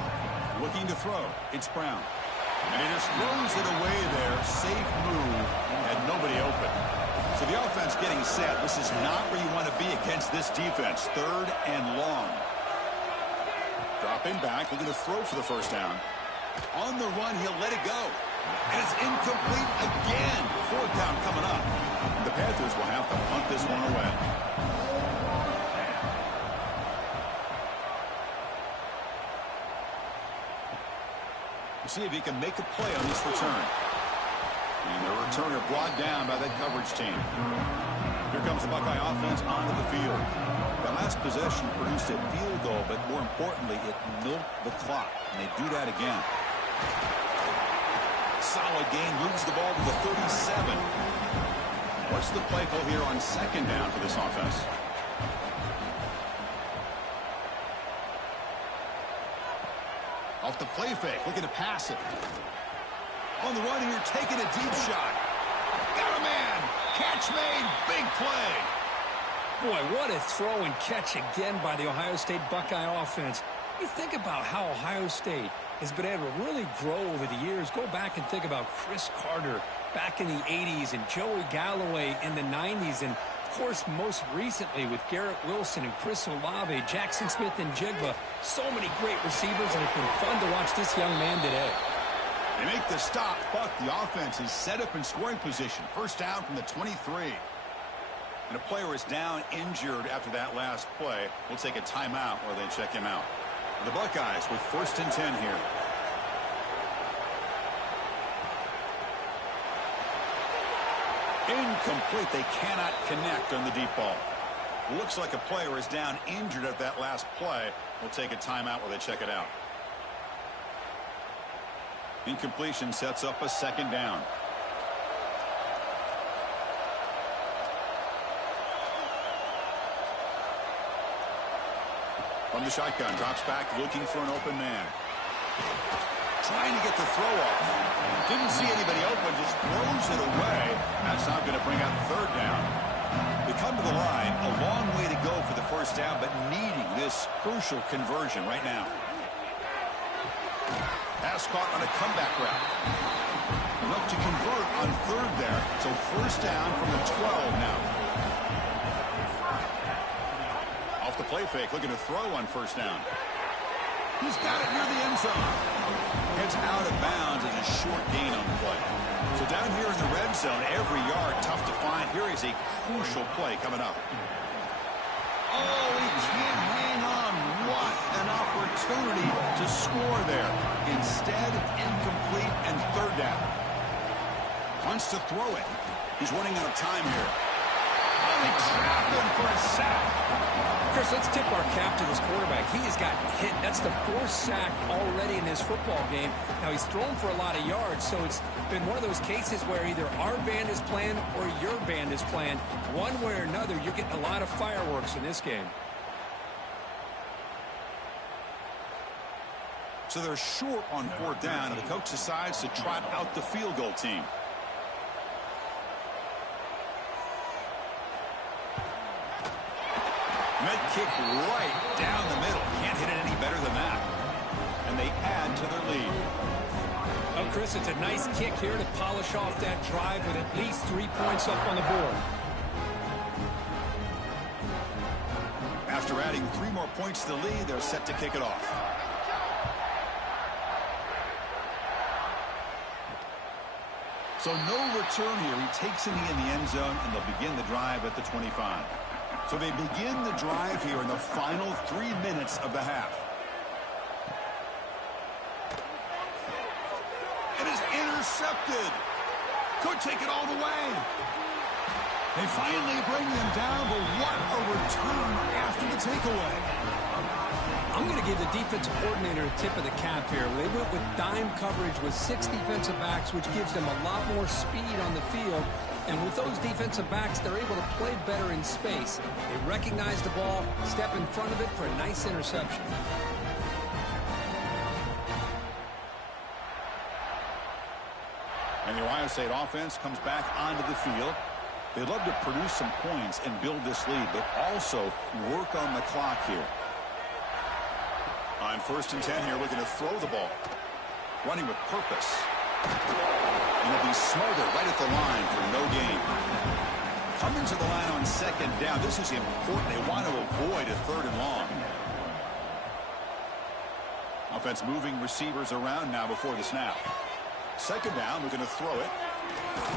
Looking to throw. It's Brown. And he just throws it away there. Safe move. Had nobody open. So the offense getting set. This is not where you want to be against this defense. 3rd and long. Dropping back. Looking to throw for the first down. On the run, he'll let it go. And it's incomplete again. 4th down coming up. The Panthers will have to punt this one away. We'll see if he can make a play on this return. And the returner brought down by that coverage team. Here comes the Buckeye offense onto the field. The last possession produced a field goal, but more importantly, it milked the clock. And they do that again. Solid gain, moves the ball to the 37. What's the play call here on 2nd down for this offense? Off the play fake, looking to pass it. On the run here, taking a deep shot. Got a man. Catch made. Big play. Boy, what a throw and catch again by the Ohio State Buckeye offense. You think about how Ohio State has been able to really grow over the years. Go back and think about Chris Carter back in the 80s and Joey Galloway in the 90s. And, of course, most recently with Garrett Wilson and Chris Olave, Jackson Smith and Jigba. So many great receivers, and it's been fun to watch this young man today. They make the stop, but the offense is set up in scoring position. First down from the 23. And a player is down injured after that last play. We'll take a timeout while they check him out. The Buckeyes with 1st and 10 here. Incomplete. They cannot connect on the deep ball. Looks like a player is down injured at that last play. We'll take a timeout while they check it out. Incompletion sets up a 2nd down. From the shotgun, drops back, looking for an open man. Trying to get the throw off. Didn't see anybody open, just throws it away. That's not going to bring out 3rd down. We come to the line, a long way to go for the first down, but needing this crucial conversion right now. Pass caught on a comeback route. Enough to convert on 3rd there. So first down from the 12 now. Off the play fake, looking to throw on first down. He's got it near the end zone. It's out of bounds as a short gain on the play. So down here in the red zone, every yard tough to find. Here is a crucial play coming up. Oh, he can't hang on. What an opportunity to score there. Instead, incomplete and 3rd down. Wants to throw it. He's running out of time here. Oh, they trapped him for a sack. Chris, let's tip our cap to this quarterback. He has gotten hit. That's the 4th sack already in this football game. Now, he's thrown for a lot of yards, so it's been one of those cases where either our band is playing or your band is playing. One way or another, you're getting a lot of fireworks in this game. So they're short on 4th down, and the coach decides to trot out the field goal team. Med kick right down the middle. Can't hit it any better than that. And they add to their lead. Well, Chris, it's a nice kick here to polish off that drive with at least 3 points up on the board. After adding 3 more points to the lead, they're set to kick it off. So no return here. He takes a knee in the end zone, and they'll begin the drive at the 25. So they begin the drive here in the final 3 minutes of the half. It is intercepted. Could take it all the way. They finally bring them down, but what a return after the takeaway. I'm going to give the defensive coordinator a tip of the cap here. They went with dime coverage with 6 defensive backs, which gives them a lot more speed on the field. And with those defensive backs, they're able to play better in space. They recognize the ball, step in front of it for a nice interception. And the Ohio State offense comes back onto the field. They love to produce some points and build this lead, but also work on the clock here. On 1st and 10 here, we're going to throw the ball. Running with purpose. And it'll be smothered right at the line for no gain. Coming to the line on 2nd down. This is important. They want to avoid a 3rd and long. Offense moving receivers around now before the snap. 2nd down, we're going to throw it.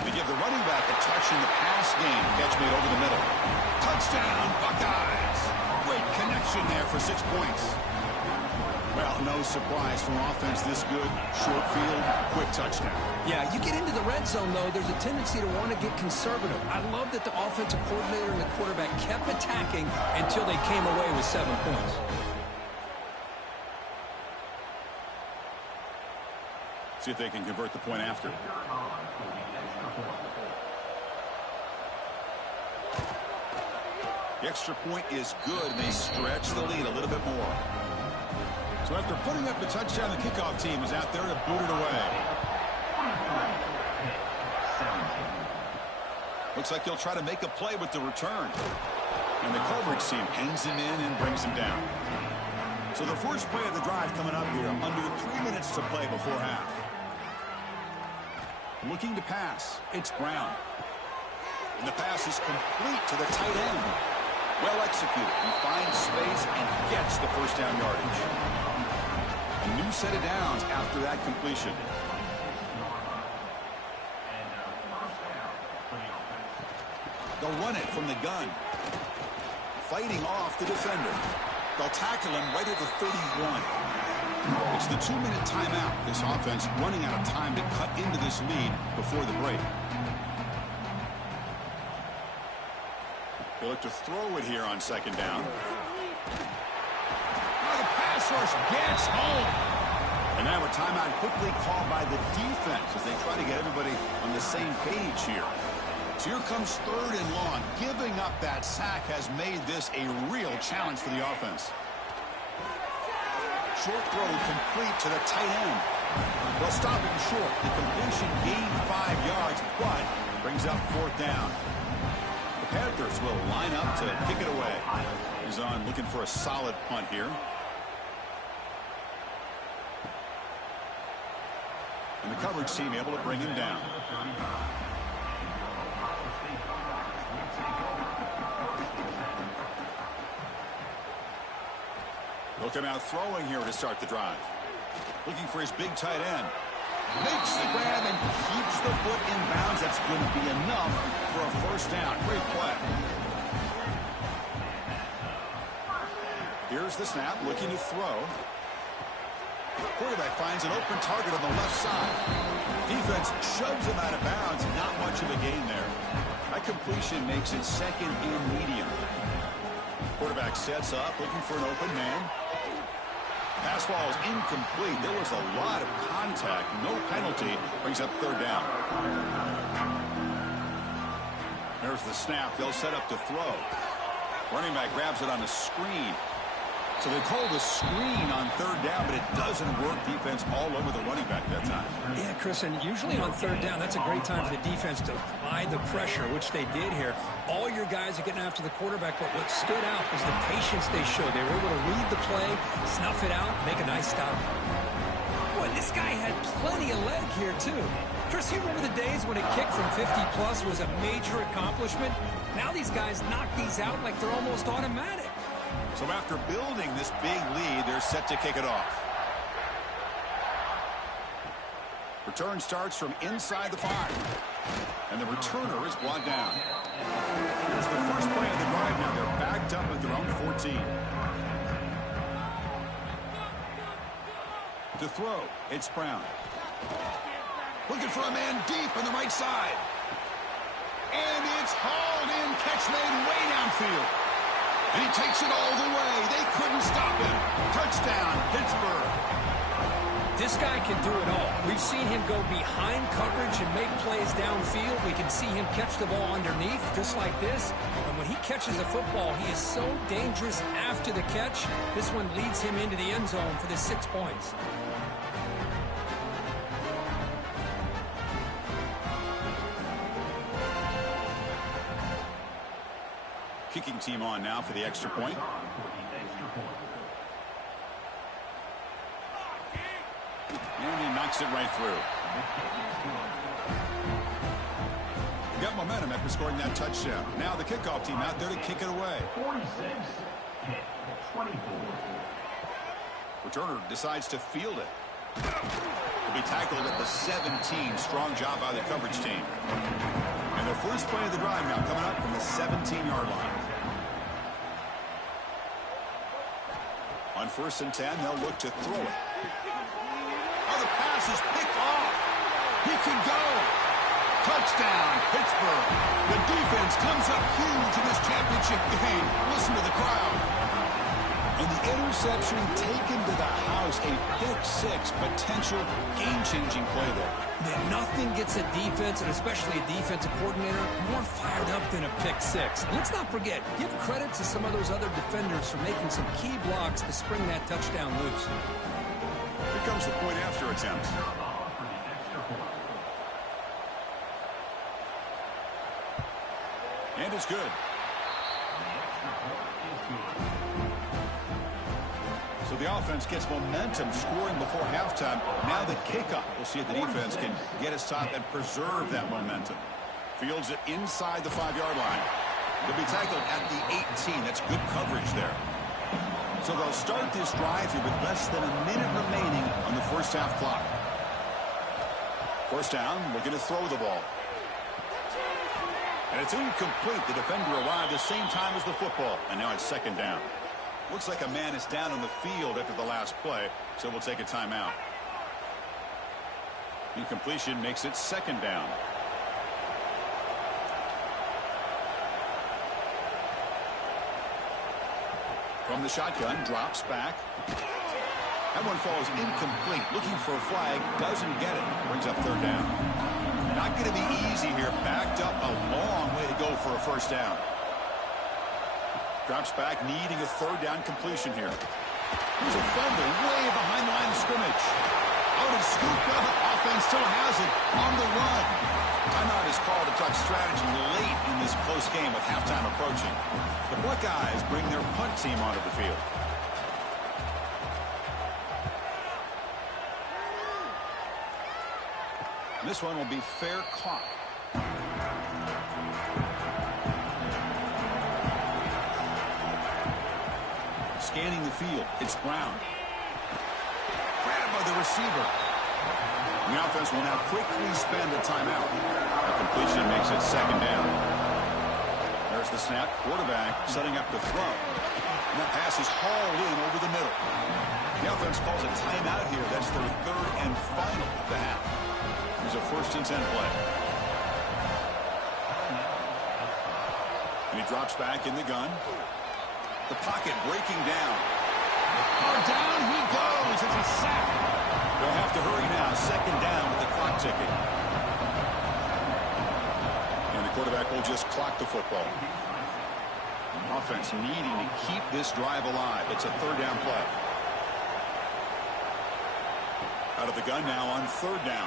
They give the running back a touch in the pass game. Catch made over the middle. Touchdown, Buckeyes. Great connection there for 6 points. Well, no surprise from offense this good. Short field, quick touchdown. Yeah, you get into the red zone, though, there's a tendency to want to get conservative. I love that the offensive coordinator and the quarterback kept attacking until they came away with 7 points. See if they can convert the point after. The extra point is good, and they stretch the lead a little bit more. So after putting up the touchdown, the kickoff team is out there to boot it away. Looks like they'll try to make a play with the return. And the coverage team pins him in and brings him down. So the first play of the drive coming up here, under 3 minutes to play before half. Looking to pass, it's Brown. And the pass is complete to the tight end. Well executed. He finds space and gets the first down yardage. A new set of downs after that completion. They'll run it from the gun. Fighting off the defender. They'll tackle him right at the 31. It's the 2-minute timeout. This offense running out of time to cut into this lead before the break. They look to throw it here on 2nd down. Now the pass rush gets home. And now a timeout quickly called by the defense as they try to get everybody on the same page here. So here comes 3rd and long. Giving up that sack has made this a real challenge for the offense. Short throw complete to the tight end. They'll stop him short. The completion gained 5 yards, but brings up 4th down. The Panthers will line up to kick it away. He's on looking for a solid punt here. And the coverage team able to bring him down. Look him out throwing here to start the drive. Looking for his big tight end. Makes the grab and keeps the foot in bounds. That's going to be enough for a first down. Great play. Here's the snap, looking to throw. Quarterback finds an open target on the left side. Defense shoves him out of bounds. Not much of a gain there. That completion makes it 2nd and medium. Quarterback sets up, looking for an open man. Pass ball is incomplete. There was a lot of contact. No penalty. Brings up 3rd down. There's the snap. They'll set up to throw. Running back grabs it on the screen. So they call the screen on 3rd down, but it doesn't work. Defense all over the running back that time. Yeah, Chris, and usually on 3rd down, that's a great time for the defense to apply the pressure, which they did here. All your guys are getting after the quarterback, but what stood out was the patience they showed. They were able to read the play, snuff it out, make a nice stop. Boy, this guy had plenty of leg here, too. Chris, you remember the days when a kick from 50-plus was a major accomplishment? Now these guys knock these out like they're almost automatic. So after building this big lead, they're set to kick it off. Return starts from inside the 5. And the returner is brought down. Here's the first play of the drive now. They're backed up at their own 14. To throw, it's Brown. Looking for a man deep on the right side. And it's hauled in. Catch made way downfield. And he takes it all the way. They couldn't stop him. Touchdown, Pittsburgh. This guy can do it all. We've seen him go behind coverage and make plays downfield. We can see him catch the ball underneath, just like this. And when he catches a football, he is so dangerous after the catch. This one leads him into the end zone for the 6 points. Kicking team on now for the extra point. And he knocks it right through. Got momentum after scoring that touchdown. Now the kickoff team out there to kick it away. 46-24. Returner decides to field it. Will be tackled at the 17. Strong job by the coverage team. And the first play of the drive now coming up from the 17-yard line. On 1st and 10, they'll look to throw it. Oh, the pass is picked off. He can go. Touchdown, Pittsburgh. The defense comes up huge in this championship game. Listen to the crowd. And the interception taken to the house. A pick-6 potential game-changing play there. Man, nothing gets a defense, and especially a defensive coordinator, more fired up than a pick-6. And let's not forget, give credit to some of those other defenders for making some key blocks to spring that touchdown loose. Here comes the point after attempt. And it's good. So the offense gets momentum scoring before halftime. Now the kickoff. We'll see if the defense can get a stop and preserve that momentum. Fields it inside the 5-yard line. They'll be tackled at the 18. That's good coverage there. So they'll start this drive here with less than a minute remaining on the first half clock. First down, looking to throw the ball. And it's incomplete. The defender arrived the same time as the football. And now it's second down. Looks like a man is down on the field after the last play, so we'll take a timeout. Incompletion makes it second down. From the shotgun, drops back. That one falls incomplete. Looking for a flag, doesn't get it. Brings up third down. Not going to be easy here. Backed up a long way to go for a first down. Drops back, needing a third down completion here. There's a fumble way behind the line of scrimmage. Out and scooped up. Offense still has it on the run. Timeout is called to talk strategy late in this close game with halftime approaching. The Buckeyes bring their punt team onto the field. And this one will be fair caught. Scanning the field, it's Brown. Grabbed by the receiver. The offense will now quickly spend a timeout. The completion makes it second down. There's the snap. Quarterback setting up the throw. And that pass is hauled in over the middle. The offense calls a timeout here. That's their third and final of the half. Here's a 1st and 10 play. And he drops back in the gun. The pocket breaking down. Oh, down he goes. It's a sack. They'll have to hurry now. Second down with the clock ticking. And the quarterback will just clock the football. Offense needing to keep this drive alive. It's a third down play. Out of the gun now on third down.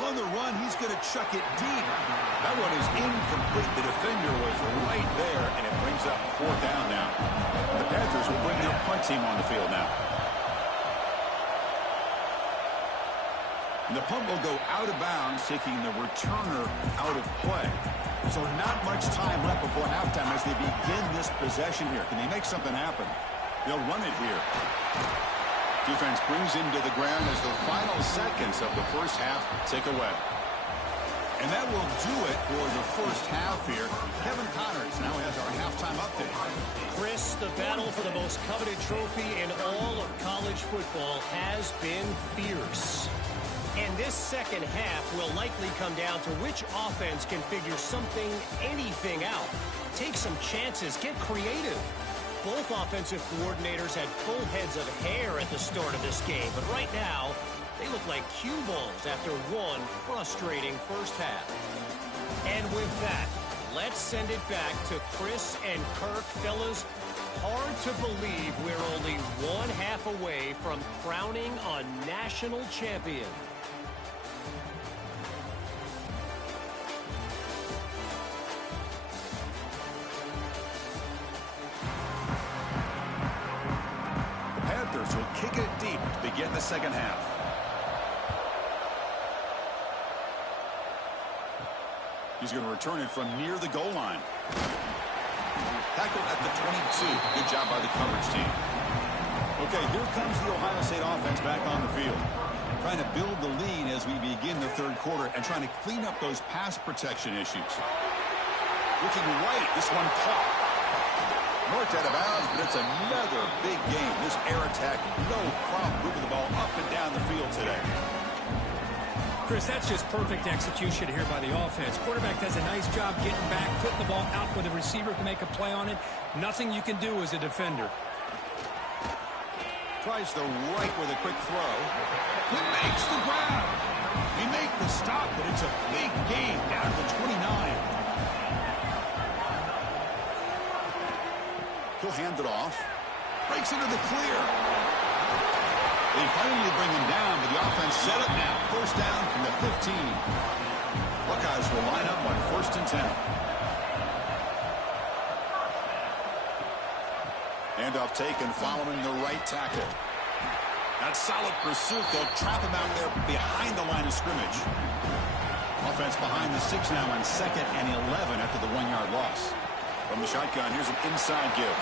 On the run, he's going to chuck it deep. That one is incomplete. The defender was right there, and it brings up fourth down now. The Panthers will bring their punt team on the field now. And the punt will go out of bounds, taking the returner out of play. So not much time left before halftime as they begin this possession here. Can they make something happen? They'll run it here. Defense brings him to the ground as the final seconds of the first half tick away. And that will do it for the first half here. Kevin Connors now has our halftime update. Chris, the battle for the most coveted trophy in all of college football has been fierce. And this second half will likely come down to which offense can figure anything out. Take some chances, get creative. Both offensive coordinators had full heads of hair at the start of this game, but right now, they look like cue balls after one frustrating first half. And with that, let's send it back to Chris and Kirk. Fellas, hard to believe we're only one half away from crowning a national champion. Will kick it deep to begin the second half. He's going to return it from near the goal line. Tackled at the 22. Good job by the coverage team. Okay, here comes the Ohio State offense back on the field. Trying to build the lead as we begin the third quarter and trying to clean up those pass protection issues. Looking right, this one caught. Marked out of bounds, but it's another big game. This air attack, no problem moving the ball up and down the field today. Chris, that's just perfect execution here by the offense. Quarterback does a nice job getting back, putting the ball out where the receiver can make a play on it. Nothing you can do as a defender. Tries the right with a quick throw. He makes the grab. He makes the stop, but it's a big game down to the 29. He'll hand it off. Breaks into the clear. They finally bring him down, but the offense set up now. First down from the 15. Buckeyes will line up on 1st and 10. Handoff taken following the right tackle. That's solid pursuit. They'll trap him out there behind the line of scrimmage. Offense behind the 6 now on 2nd and 11 after the 1-yard loss. From the shotgun, here's an inside give.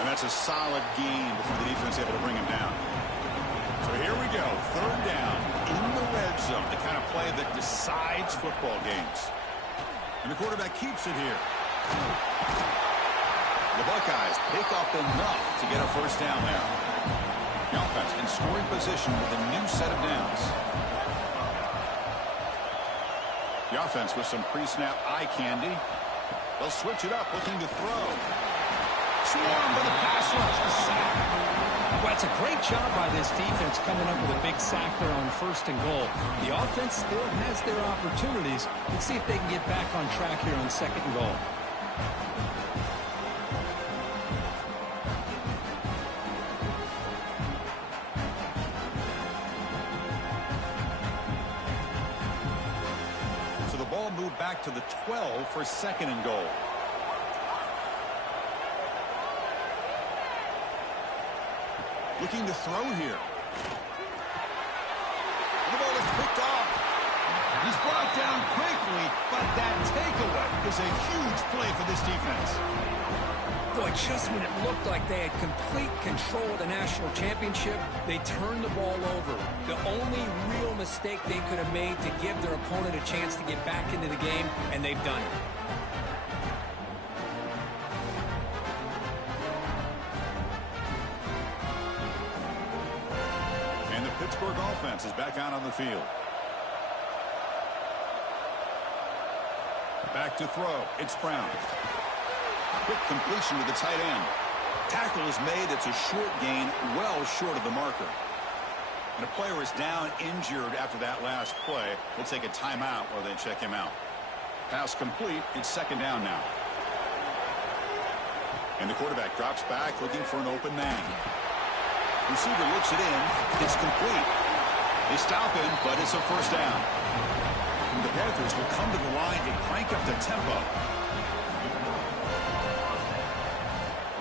And that's a solid gain before the defense able to bring him down. So here we go, 3rd down in the red zone, the kind of play that decides football games. And the quarterback keeps it here. The Buckeyes pick up enough to get a first down there. The offense in scoring position with a new set of downs. The offense with some pre-snap eye candy. They'll switch it up, looking to throw. Swarm by the pass rush, a sack. Well, it's a great job by this defense coming up with a big sack there on 1st and goal. The offense still has their opportunities. Let's see if they can get back on track here on 2nd and goal. Move back to the 12 for 2nd and goal. Looking to throw here. The ball is picked off. He's brought down quickly, but that takeaway is a huge play for this defense. Boy, just when it looked like they had complete control of the national championship, they turned the ball over. The only real mistake they could have made to give their opponent a chance to get back into the game, and they've done it. And the Pittsburgh offense is back out on the field. Back to throw. It's Brown. Quick completion to the tight end. Tackle is made. It's a short gain, well short of the marker. And a player is down injured after that last play. We'll take a timeout while they check him out. Pass complete. It's 2nd down now. And the quarterback drops back looking for an open man. Receiver looks it in. It's complete. They stop him, but it's a first down. And the Panthers will come to the line and crank up the tempo.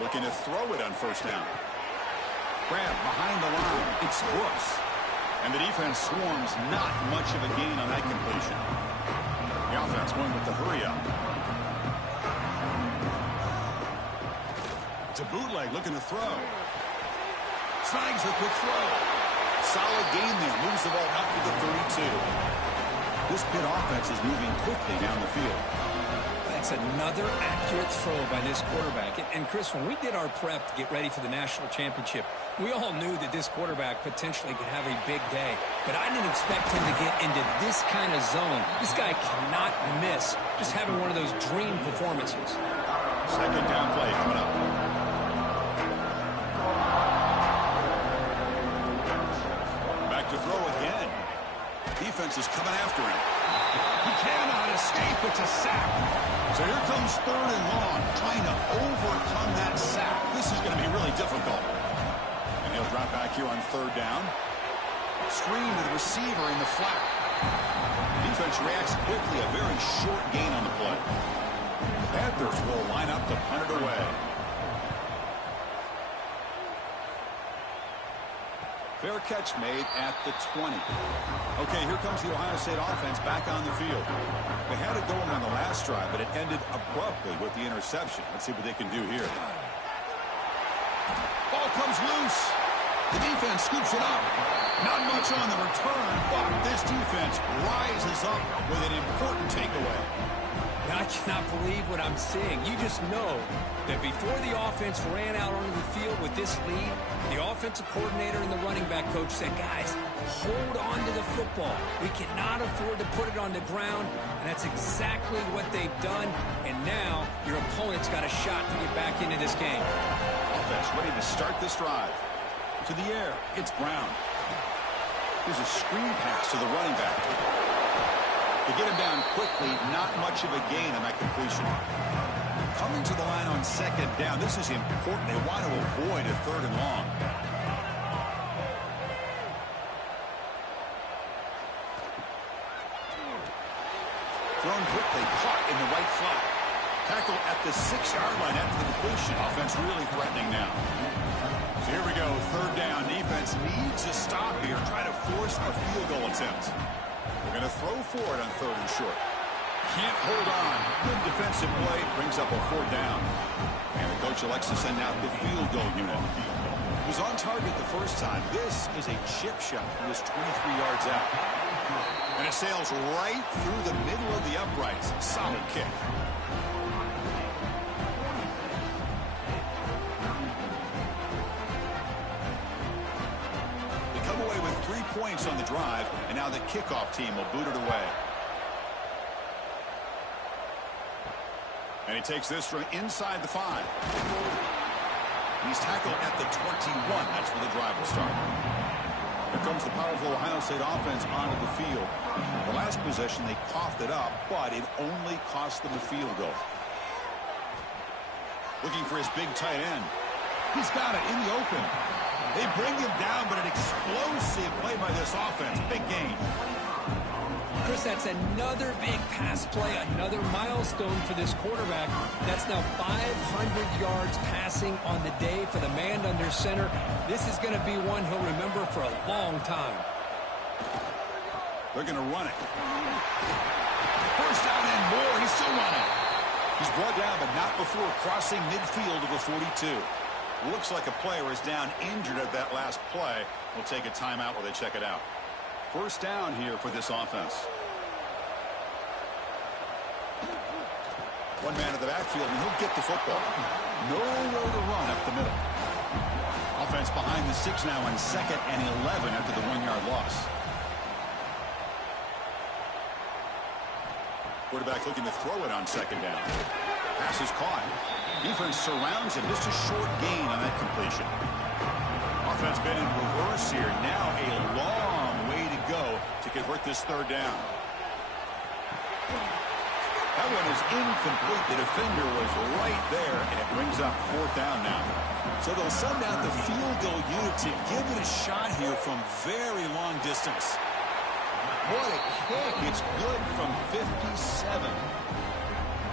Looking to throw it on 1st down. Grab behind the line. It's Brooks. And the defense swarms not much of a gain on that completion. The offense going with the hurry up. It's a bootleg looking to throw. Snags the quick throw. Solid gain there. Moves the ball up to the 32. This Pitt offense is moving quickly down the field. That's another accurate throw by this quarterback. And Chris, when we did our prep to get ready for the national championship, we all knew that this quarterback potentially could have a big day. But I didn't expect him to get into this kind of zone. This guy cannot miss. Just having one of those dream performances. Second down play coming up. Back to throw again. Defense is coming after him. He cannot escape. It's a sack. So here comes third and long, trying to overcome that sack. This is going to be really difficult. And he'll drop back here on third down. Screen to the receiver in the flat. Defense reacts quickly. A very short gain on the play. The Panthers will line up to punt it away. Fair catch made at the 20. Okay, here comes the Ohio State offense back on the field. They had it going on the last drive, but it ended abruptly with the interception. Let's see what they can do here. Ball comes loose. The defense scoops it up. Not much on the return, but this defense rises up with an important takeaway. I cannot believe what I'm seeing. You just know that before the offense ran out onto the field with this lead, the offensive coordinator and the running back coach said, guys, hold on to the football. We cannot afford to put it on the ground, and that's exactly what they've done. And now your opponent's got a shot to get back into this game. Offense ready to start this drive. To the air, it's Brown. There's a screen pass to the running back. To get him down quickly, not much of a gain on that completion. Coming to the line on second down, this is important. They want to avoid a third and long. Thrown quickly, caught in the right flat. Tackle at the 6-yard line after the completion. Offense really threatening now. So here we go, third down. Defense needs a stop here. Try to force a field goal attempt. We're going to throw for it on third and short. Can't hold on. Good defensive play. Brings up a fourth down. And the coach elects to send out the field goal unit. He was on target the first time. This is a chip shot from just 23 yards out. And it sails right through the middle of the uprights. Solid kick. Points on the drive, and now the kickoff team will boot it away. And he takes this from inside the 5. He's tackled at the 21. That's where the drive will start. Here comes the powerful Ohio State offense onto the field. The last possession, they coughed it up, but it only cost them a field goal. Looking for his big tight end. He's got it in the open. They bring him down, but an explosive play by this offense. Big gain. Chris, that's another big pass play, another milestone for this quarterback. That's now 500 yards passing on the day for the man under center. This is going to be one he'll remember for a long time. They're going to run it. First down and more. He's still running. He's brought down, but not before crossing midfield of the 42. Looks like a player is down injured at that last play. We'll take a timeout while they check it out. First down here for this offense. One man at the backfield, and he'll get the football. Nowhere to run up the middle. Offense behind the 6 now on 2nd and 11 after the 1-yard loss. Quarterback looking to throw it on 2nd down. Pass is caught. Defense surrounds him. Just a short gain on that completion. Offense been in reverse here. Now a long way to go to convert this third down. That one is incomplete. The defender was right there, and it brings up 4th down now. So they'll send out the field goal unit to give it a shot here from very long distance. What a kick. It's good from 57.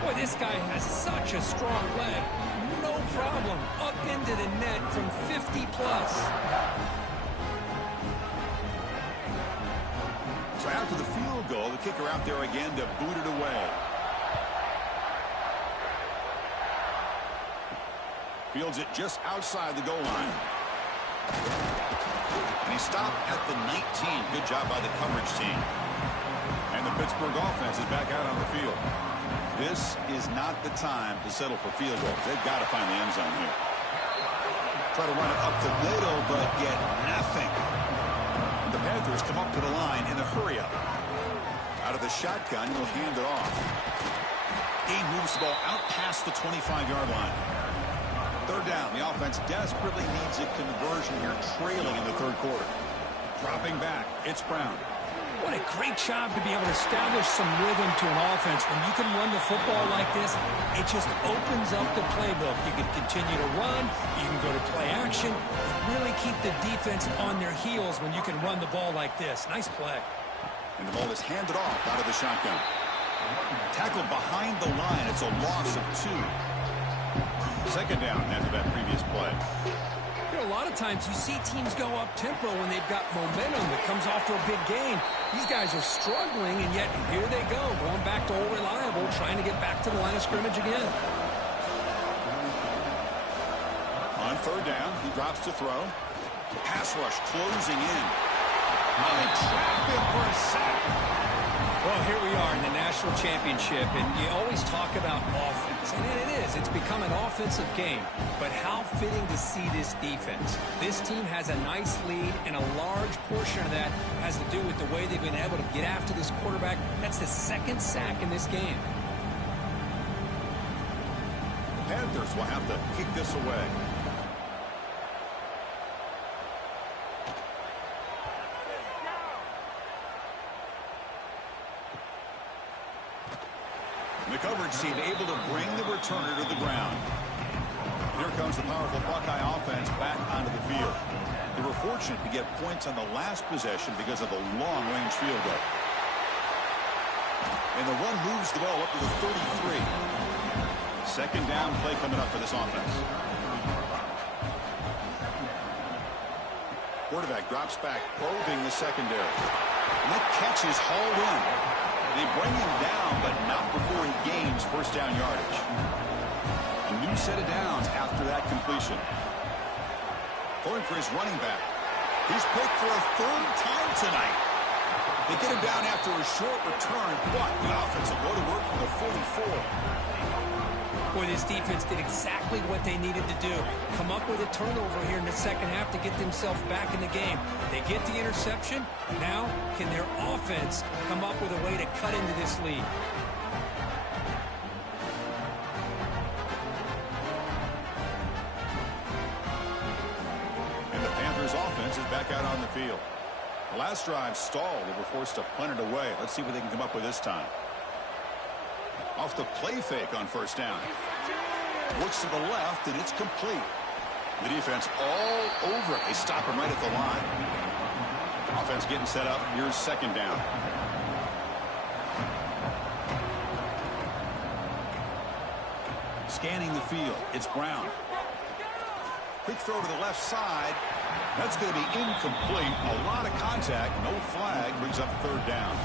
Boy, this guy has such a strong leg. No problem. Up into the net from 50-plus. So after the field goal, the kicker out there again to boot it away. Fields it just outside the goal line. And he stopped at the 19. Good job by the coverage team. And the Pittsburgh offense is back out on the field. This is not the time to settle for field goals. They've got to find the end zone here. Try to run it up the middle, but get nothing. And the Panthers come up to the line in a hurry-up. Out of the shotgun, he'll hand it off. He moves the ball out past the 25-yard line. Third down. The offense desperately needs a conversion here, trailing in the third quarter. Dropping back. It's Brown. What a great job to be able to establish some rhythm to an offense. When you can run the football like this, it just opens up the playbook. You can continue to run. You can go to play action. Really keep the defense on their heels when you can run the ball like this. Nice play. And the ball is handed off out of the shotgun. Tackled behind the line. It's a loss of 2. Second down after that previous play. You know, a lot of times you see teams go up-tempo when they've got momentum that comes off to a big game. These guys are struggling, and yet here they go, going back to old reliable, trying to get back to the line of scrimmage again. On third down, he drops to throw. Pass rush closing in. They trap him for a sack. Well, here we are in the national championship, and you always talk about offense, and it is. It's become an offensive game, but how fitting to see this defense. This team has a nice lead, and a large portion of that has to do with the way they've been able to get after this quarterback. That's the second sack in this game. The Panthers will have to kick this away. The coverage team able to bring the returner to the ground. Here comes the powerful Buckeye offense back onto the field. They were fortunate to get points on the last possession because of the long-range field goal. And the run moves the ball up to the 33. Second down play coming up for this offense. Quarterback drops back, probing the secondary. And that catch is hauled in. They bring him down, but not before he gains first down yardage. A new set of downs after that completion. Going for his running back. He's picked for a third time tonight. They get him down after a short return, but the offense will go to work from the 44. Boy, this defense did exactly what they needed to do. Come up with a turnover here in the second half to get themselves back in the game. They get the interception. Now, can their offense come up with a way to cut into this lead? And the Panthers offense is back out on the field. The last drive stalled. They were forced to punt it away. Let's see what they can come up with this time. Off the play fake on first down. Works to the left, and it's complete. The defense all over it. They stop him right at the line. Offense getting set up. Here's second down. Scanning the field. It's Brown. Quick throw to the left side. That's going to be incomplete. A lot of contact. No flag. Brings up third down.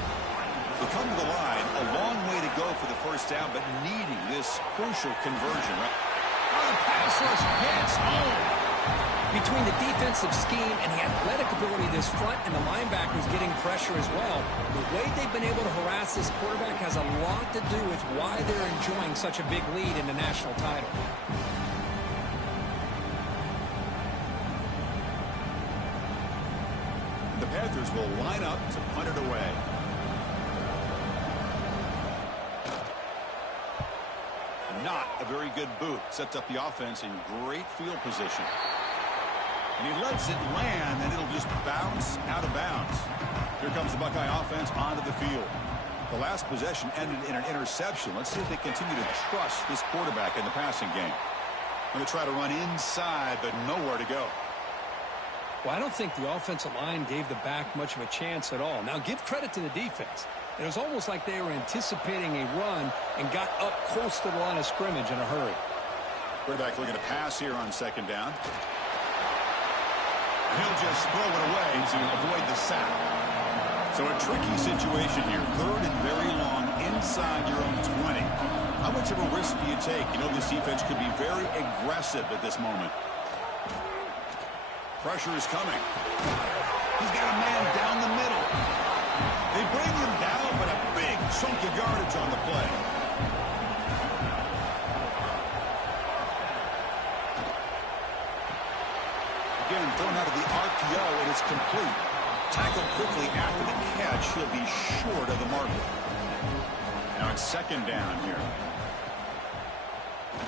They come to the line, a long way to go for the first down, but needing this crucial conversion. Oh, the pass rush hits home. Between the defensive scheme and the athletic ability of this front and the linebackers getting pressure as well, the way they've been able to harass this quarterback has a lot to do with why they're enjoying such a big lead in the national title. The Panthers will line up to punt it away. Not a very good boot. Sets up the offense in great field position. And he lets it land, and it'll just bounce out of bounds. Here comes the Buckeye offense onto the field. The last possession ended in an interception. Let's see if they continue to trust this quarterback in the passing game. Going to try to run inside, but nowhere to go. Well, I don't think the offensive line gave the back much of a chance at all. Now, give credit to the defense. It was almost like they were anticipating a run and got up close to the line of scrimmage in a hurry. Quarterback looking to pass here on second down. He'll just throw it away to avoid the sack. So a tricky situation here. Third and very long inside your own 20. How much of a risk do you take? You know this defense could be very aggressive at this moment. Pressure is coming. He's got a man down the middle. They bring him down, but a big chunk of yardage on the play. Again, thrown out of the RPO, and it's complete. Tackled quickly after the catch. He'll be short of the marker. Now it's second down here.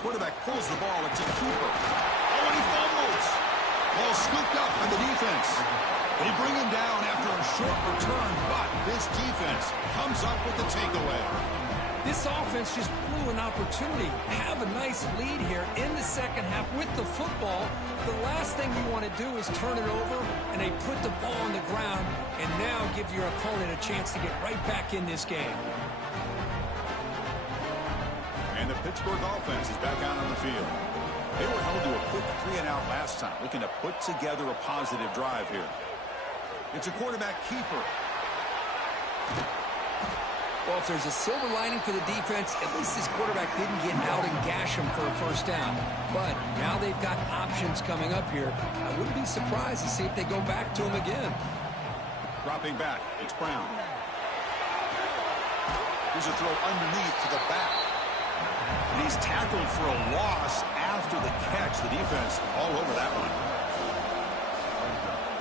Quarterback pulls the ball. It's a keeper. Oh, and he fumbles. Ball scooped up by the defense. They bring him down after a short return, but this defense comes up with the takeaway. This offense just blew an opportunity. Have a nice lead here in the second half with the football. The last thing you want to do is turn it over, and they put the ball on the ground and now give your opponent a chance to get right back in this game. And the Pittsburgh offense is back out on the field. They were held to a quick 3-and-out last time, looking to put together a positive drive here. It's a quarterback keeper. Well, if there's a silver lining for the defense, at least this quarterback didn't get out and gash him for a first down. But now they've got options coming up here. I wouldn't be surprised to see if they go back to him again. Dropping back, it's Brown. Here's a throw underneath to the back. And he's tackled for a loss after the catch. The defense all over that one.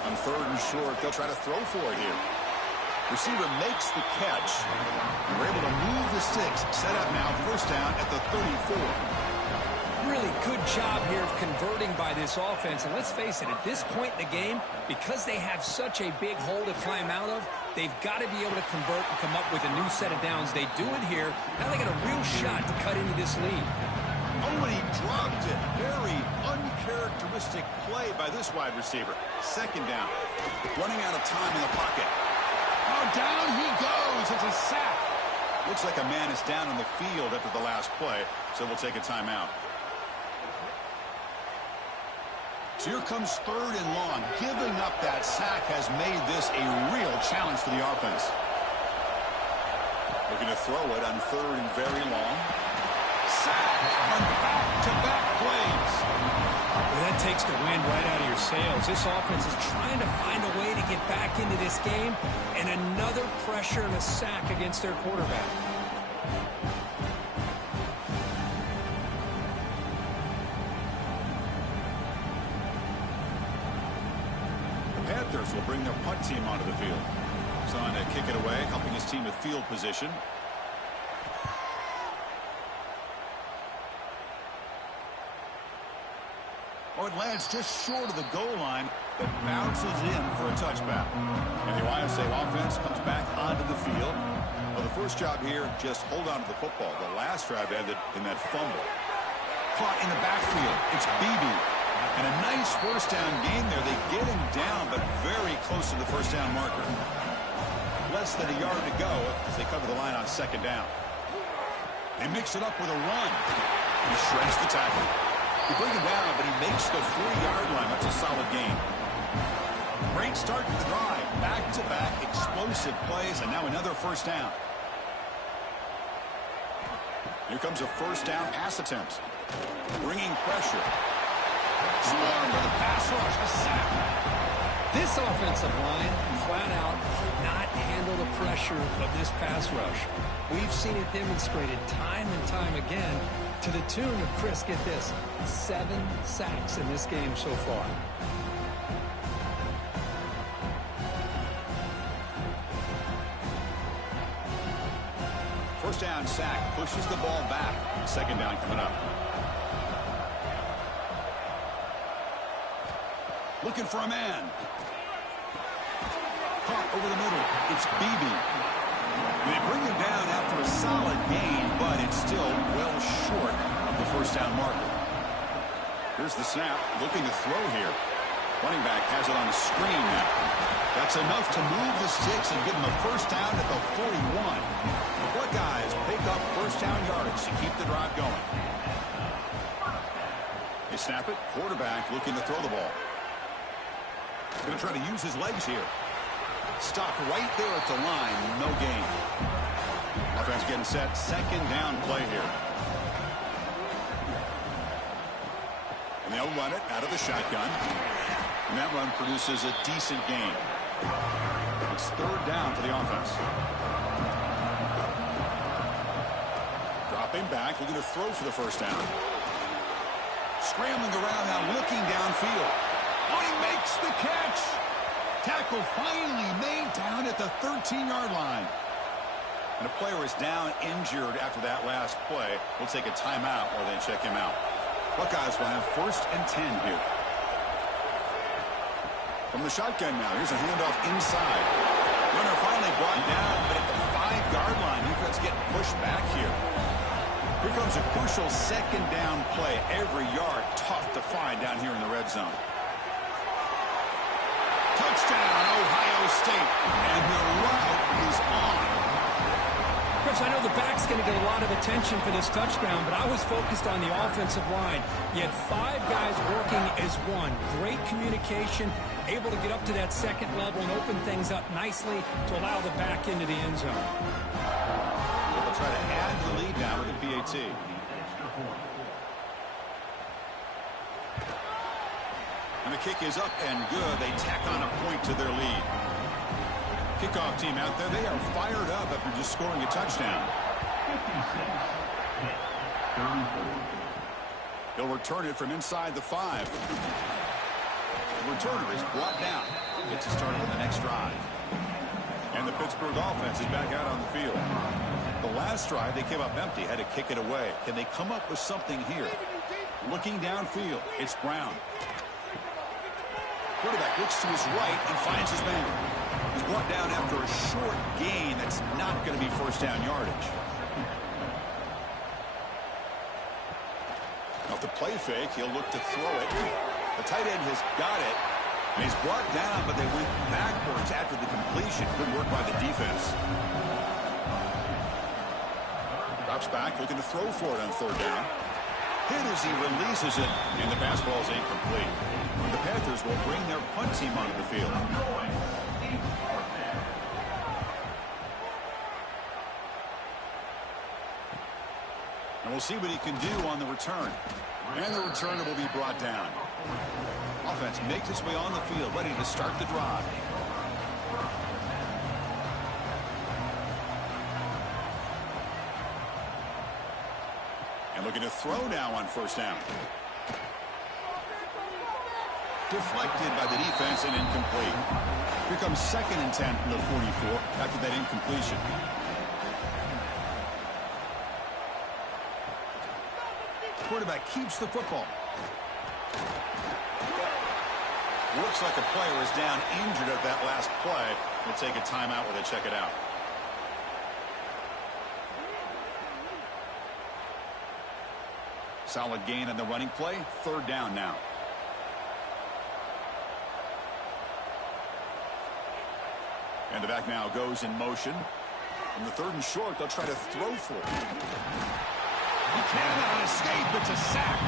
On third and short, they'll try to throw for it here. Receiver makes the catch. And we're able to move the sticks. Set up now, first down at the 34. Really good job here of converting by this offense. And let's face it, at this point in the game, because they have such a big hole to climb out of, they've got to be able to convert and come up with a new set of downs. They do it here. Now they got a real shot to cut into this lead. Oh, and he dropped it. Very uncharacteristic play by this wide receiver. Second down. Running out of time in the pocket. Oh, down he goes. It's a sack. Looks like a man is down on the field after the last play, so we'll take a timeout. So here comes third and long. Giving up that sack has made this a real challenge for the offense. Looking to throw it on third and very long. Sack on back-to-back plays. Well, that takes the wind right out of your sails. This offense is trying to find a way to get back into this game, and another pressure and a sack against their quarterback. The Panthers will bring their punt team onto the field. He's on to kick it away, helping his team with field position. Oh, it lands just short of the goal line, but bounces in for a touchback. And the YSA offense comes back onto the field. Well, the first job here, just hold on to the football. The last drive ended in that fumble. Caught in the backfield. It's Beebe. And a nice first down gain there. They get him down, but very close to the first down marker. Less than a yard to go as they cover the line on second down. They mix it up with a run. He shreds the tackle. They bring him down, but he makes the 4-yard line. That's a solid gain. Great start to the drive. Back-to-back explosive plays, and now another first down. Here comes a first down pass attempt. Bringing pressure. Swarmed by the pass rush. A sack. This offensive line, flat out, could not handle the pressure of this pass rush. We've seen it demonstrated time and time again to the tune of, Chris, get this, 7 sacks in this game so far. First down sack pushes the ball back. Second down coming up. Looking for a man. Caught over the middle. It's Beebe. They bring him down after a solid gain, but it's still well short of the first down marker. Here's the snap. Looking to throw here. Running back has it on the screen now. That's enough to move the sticks and give him a first down at the 41. The Buckeyes pick up first down yardage to keep the drive going. They snap it. Quarterback looking to throw the ball. Going to try to use his legs here. Stopped right there at the line. No gain. Offense getting set. Second down play here. And they'll run it out of the shotgun. And that run produces a decent gain. It's third down for the offense. Dropping back, looking to throw for the first down. Scrambling around now, looking downfield. Oh, he makes the catch. Tackle finally made down at the 13-yard line. And a player is down injured after that last play. We'll take a timeout while they check him out. Buckeyes will have 1st and 10 here. From the shotgun now, here's a handoff inside. Runner finally brought down, but at the 5-yard line, defense getting pushed back here. Here comes a crucial 2nd down play. Every yard tough to find down here in the red zone. Touchdown, Ohio State. And the route is on. Chris, I know the back's going to get a lot of attention for this touchdown, but I was focused on the offensive line. You had 5 guys working as one. Great communication, able to get up to that 2nd level and open things up nicely to allow the back into the end zone. They'll try to add the lead now with the PAT. And the kick is up and good. They tack on a point to their lead. Kickoff team out there, they are fired up after just scoring a touchdown. He'll return it from inside the 5. The returner is brought down. Gets it started on the next drive. And the Pittsburgh offense is back out on the field. The last drive, they came up empty, had to kick it away. Can they come up with something here? Looking downfield, it's Brown. Quarterback looks to his right and finds his man. He's brought down after a short gain that's not going to be 1st down yardage. Off the play fake, he'll look to throw it. The tight end has got it. And he's brought down, but they went backwards after the completion. Good work by the defense. Drops back, looking to throw for it on 3rd down. Hit as he releases it, and the pass ball is incomplete. The Panthers will bring their punt team onto the field. And we'll see what he can do on the return. And the returner will be brought down. Offense makes its way on the field, ready to start the drive. And looking to throw now on 1st down. Deflected by the defense and incomplete. Here comes 2nd and 10 from the 44 after that incompletion. Quarterback keeps the football. Looks like a player is down injured at that last play. We'll take a timeout while they check it out. Solid gain on the running play. 3rd down now. And the back now goes in motion. From the 3rd and short, they'll try to throw for it. He cannot escape. It's a sack.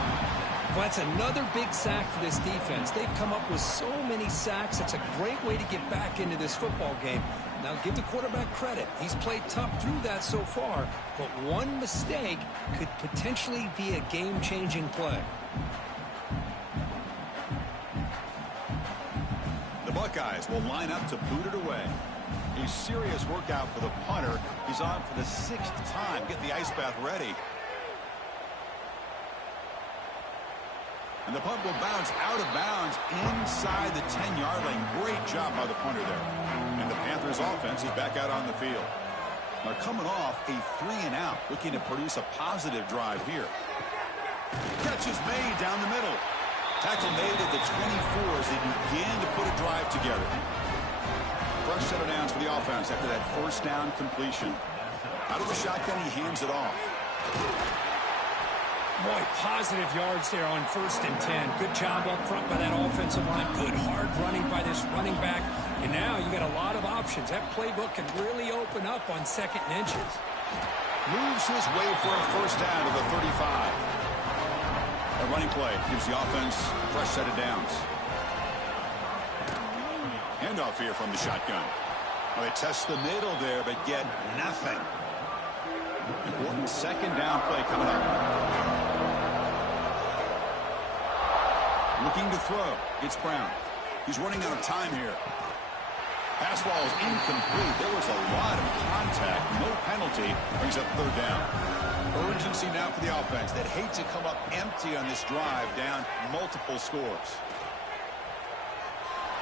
Well, that's another big sack for this defense. They've come up with so many sacks. It's a great way to get back into this football game. Now, give the quarterback credit. He's played tough through that so far, but one mistake could potentially be a game-changing play. The Buckeyes will line up to boot it away. A serious workout for the punter. He's on for the 6th time. Get the ice bath ready. And the punt will bounce out of bounds inside the 10-yard line. Great job by the punter there. And the Panthers offense is back out on the field. They're coming off a 3-and-out, looking to produce a positive drive here. Catch is made down the middle. Tackle made at the 24 as they begin to put a drive together. Fresh set of downs for the offense after that 1st down completion. Out of the shotgun, he hands it off. Boy, positive yards there on 1st and 10. Good job up front by that offensive line. Good hard running by this running back. And now you got a lot of options. That playbook can really open up on 2nd and inches. Moves his way for a 1st down to the 35. A running play gives the offense a fresh set of downs. Handoff here from the shotgun. Well, they test the middle there, but get nothing. Important 2nd down play coming up. Looking to throw. It's Brown. He's running out of time here. Pass ball is incomplete. There was a lot of contact. No penalty. Brings up third down. Urgency now for the offense that hate to come up empty on this drive, down multiple scores.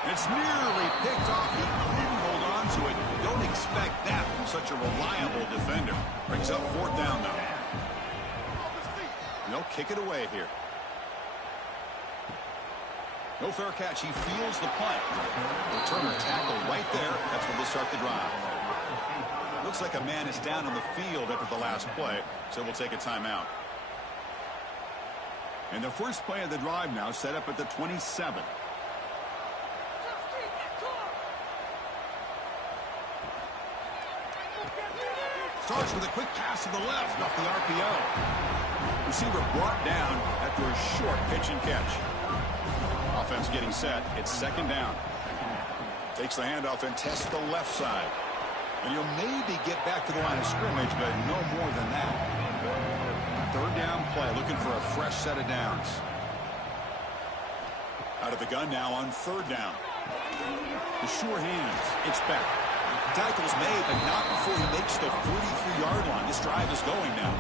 And it's nearly picked off. He couldn't hold on to it. Don't expect that from such a reliable defender. Brings up fourth down now. And they'll kick it away here. No fair catch. He feels the punt. Returner tackle right there. That's where they'll start the drive. Looks like a man is down on the field after the last play, so we'll take a timeout. And the first play of the drive now set up at the 27. Starts with a quick pass to the left off the RPO. Receiver brought down after a short pitch and catch. Offense getting set. It's second down. Takes the handoff and tests the left side. And you'll maybe get back to the line of scrimmage, but no more than that. Third down play, looking for a fresh set of downs. Out of the gun now on third down. The sure hands. It's back. Tackle's made, but not before he makes the 43-yard line. This drive is going now.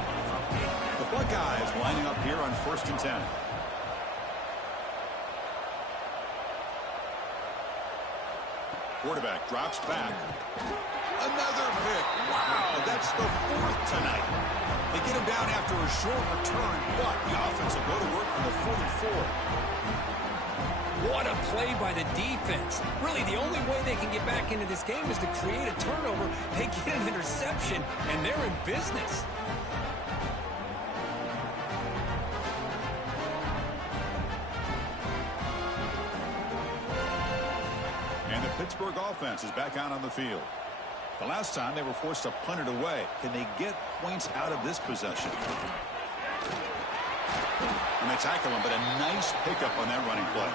The Buckeyes lining up here on 1st and 10. Quarterback drops back. Another pick. Wow, that's the 4th tonight. They get him down after a short return, but the offense will go to work from the 44. What a play by the defense. Really, the only way they can get back into this game is to create a turnover. They get an interception, and they're in business. And the Pittsburgh offense is back out on the field. The last time they were forced to punt it away. Can they get points out of this possession? And they tackle him, but a nice pickup on that running play.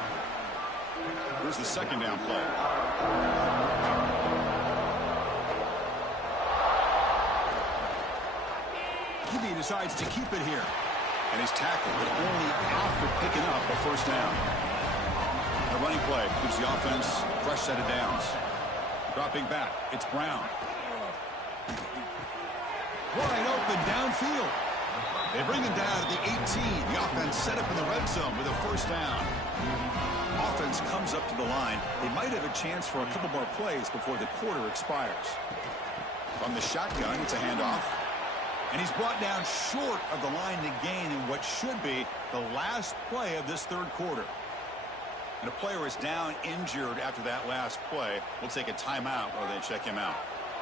Here's the second down play. QB decides to keep it here. And he's tackled, but only after picking up a first down. The running play gives the offense a fresh set of downs. Dropping back, it's Brown. Wide open downfield. They bring him down to the 18. The offense set up in the red zone with a first down. Offense comes up to the line. They might have a chance for a couple more plays before the quarter expires. From the shotgun, it's a handoff. And he's brought down short of the line to gain in what should be the last play of this third quarter. And a player is down injured after that last play. We'll take a timeout while they check him out.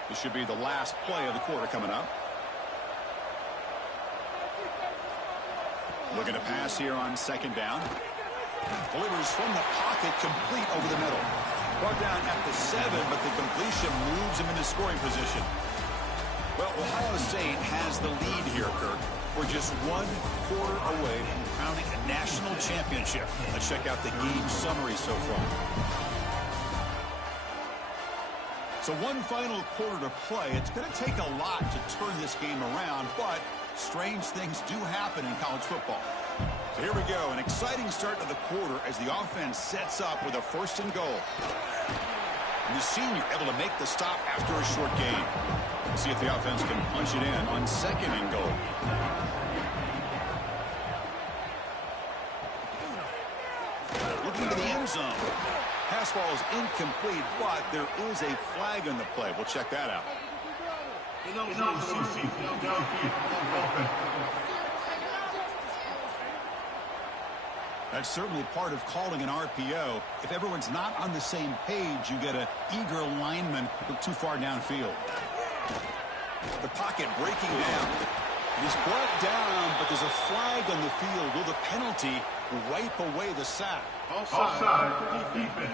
This should be the last play of the quarter coming up. Looking to pass here on second down. Delivers from the pocket, complete over the middle. Brought down at the 7, but the completion moves him into scoring position. Well, Ohio State has the lead here, Kirk. We're just 1 quarter away from crowning a national championship. Let's check out the game summary so far. So one final quarter to play. It's going to take a lot to turn this game around, but strange things do happen in college football. So here we go, an exciting start to the quarter as the offense sets up with a 1st and goal. And the senior able to make the stop after a short gain. Let's see if the offense can punch it in on 2nd and goal. Looking to the end zone. Pass ball is incomplete, but there is a flag on the play. We'll check that out. That's certainly part of calling an RPO. If everyone's not on the same page, you get an eager lineman look too far downfield. The pocket breaking down. He's brought down, but there's a flag on the field. Will the penalty wipe away the sack? Offside. Defense.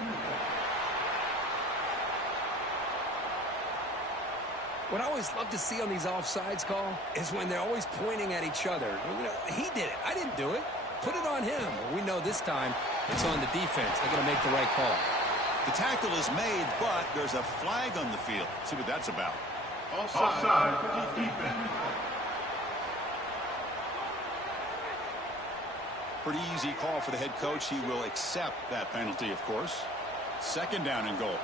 What I always love to see on these offsides call is when they're always pointing at each other. You know, he did it. I didn't do it. Put it on him. We know this time it's on the defense. They're going to make the right call. The tackle is made, but there's a flag on the field. Let's see what that's about. Offside. Defense. Pretty easy call for the head coach. He will accept that penalty, of course. Second down and goal.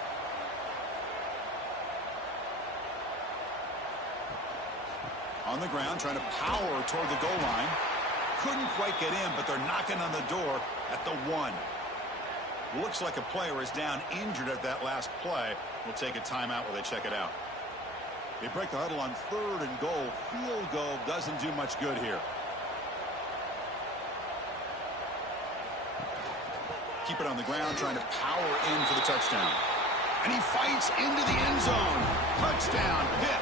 On the ground, trying to power toward the goal line. Couldn't quite get in, but they're knocking on the door at the 1. Looks like a player is down injured at that last play. We'll take a timeout while they check it out. They break the huddle on 3rd and goal. Field goal doesn't do much good here. Keep it on the ground, trying to power in for the touchdown. And he fights into the end zone. Touchdown, Pitt.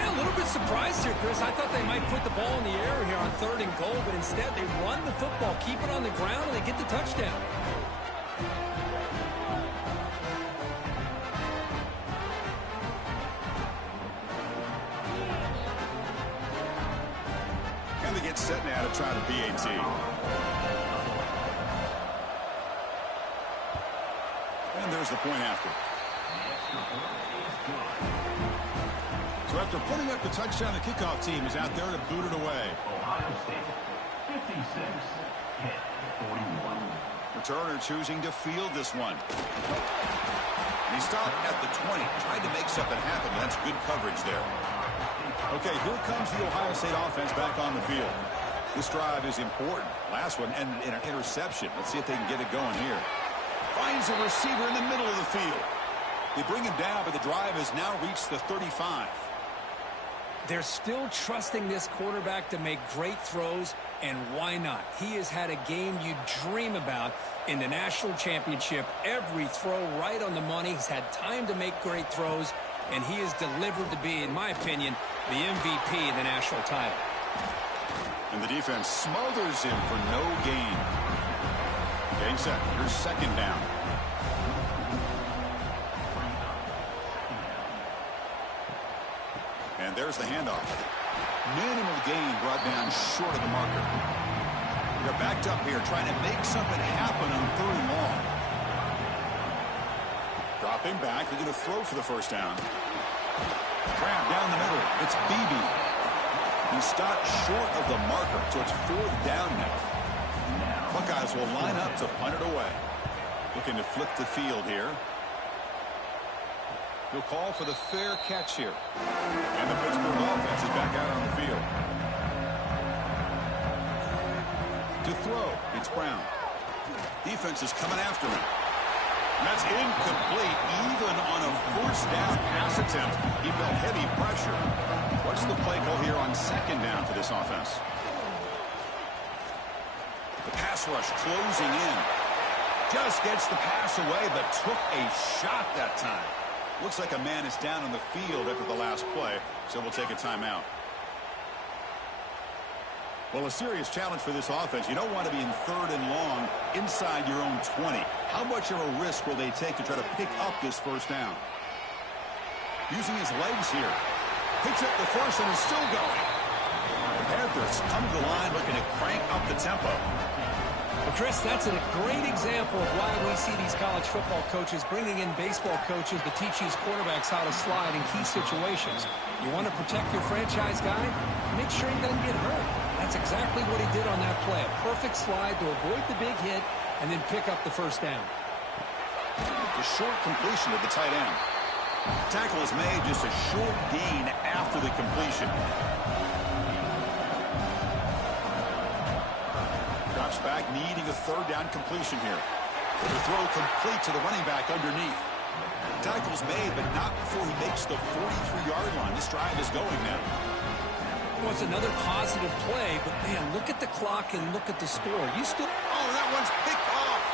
A little bit surprised here, Chris. I thought they might put the ball in the air here on 3rd and goal, but instead they run the football, keep it on the ground, and they get the touchdown. And they get set now to try the PAT. And there's the point after. So after putting up the touchdown, the kickoff team is out there to boot it away. Ohio State, 56, Pitt, 41. Returner choosing to field this one. And he stopped at the 20, tried to make something happen. That's good coverage there. Okay, here comes the Ohio State offense back on the field. This drive is important. Last one ended in an interception. Let's see if they can get it going here. Finds a receiver in the middle of the field. They bring him down, but the drive has now reached the 35. They're still trusting this quarterback to make great throws, and why not? He has had a game you dream about in the national championship. Every throw right on the money. He's had time to make great throws, and he is delivered to be, in my opinion, the MVP of the national title. And the defense smothers him for no gain. Game set. Here's second down. And there's the handoff. Minimal gain brought down short of the marker. They're backed up here trying to make something happen on 3rd and long. Dropping back. They're going to throw for the first down. Grab down the middle. It's Beebe. He stopped short of the marker, so it's 4th down now. Buckeyes will line up to punt it away. Looking to flip the field here. He'll call for the fair catch here. And the Pittsburgh offense is back out on the field. To throw, it's Brown. Defense is coming after him. And that's incomplete. Even on a 1st down pass attempt, he felt heavy pressure. What's the play call here on 2nd down for this offense? The pass rush closing in. Just gets the pass away, but took a shot that time. Looks like a man is down on the field after the last play, so we'll take a timeout. Well, a serious challenge for this offense. You don't want to be in 3rd and long inside your own 20. How much of a risk will they take to try to pick up this 1st down? Using his legs here. Picks up the first and is still going. The Panthers come to the line looking to crank up the tempo. Well, Chris, that's a great example of why we see these college football coaches bringing in baseball coaches to teach these quarterbacks how to slide in key situations. You want to protect your franchise guy? Make sure he doesn't get hurt. That's exactly what he did on that play. A perfect slide to avoid the big hit and then pick up the 1st down. The short completion of the tight end. Tackle is made, just a short gain after the completion. Drops back, needing a 3rd down completion here. The throw complete to the running back underneath. Tackle's made, but not before he makes the 43-yard line. This drive is going now. Well, it's another positive play, but, man, look at the clock and look at the score. You still... Oh, that one's picked off.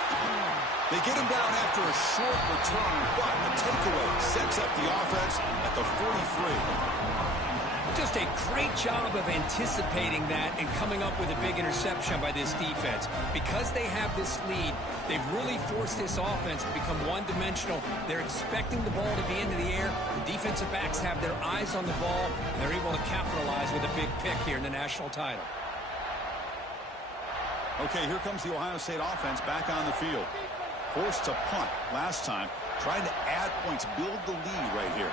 They get him down after a short return, but the takeaway sets up the offense at the 43. Just a great job of anticipating that and coming up with a big interception by this defense. Because they have this lead, they've really forced this offense to become one-dimensional. They're expecting the ball to be into the air. The defensive backs have their eyes on the ball, and they're able to capitalize with a big pick here in the national title. Okay, here comes the Ohio State offense back on the field. Forced to punt last time, trying to add points, build the lead right here.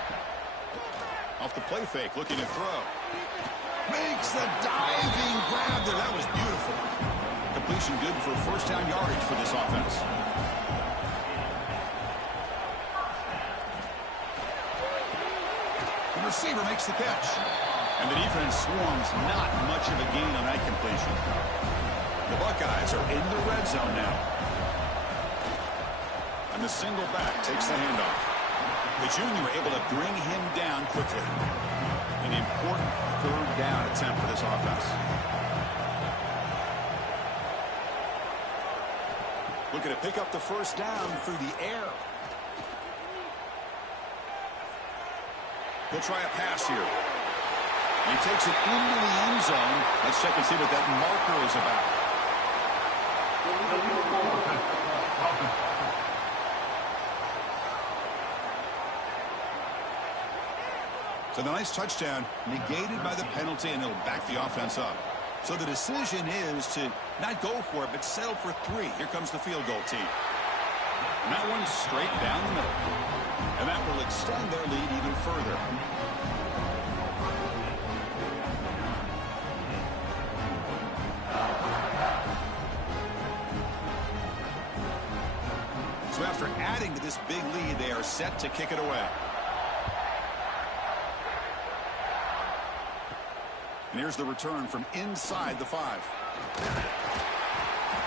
Off the play fake, looking to throw. Makes the diving grab there. That was beautiful. Completion good for 1st down yardage for this offense. receiver makes the catch. And the defense swarms not much of a gain on that completion. The Buckeyes are in the red zone now. And the single back takes the handoff. The junior able to bring him down quickly. An important third down attempt for this offense. Looking to pick up the first down through the air. He'll try a pass here. He takes it into the end zone. Let's check and see what that marker is about. So the nice touchdown negated by the penalty, and it'll back the offense up. So the decision is to not go for it, but settle for 3. Here comes the field goal team. And that one's straight down the middle. And that will extend their lead even further. So after adding to this big lead, they are set to kick it away. And here's the return from inside the 5.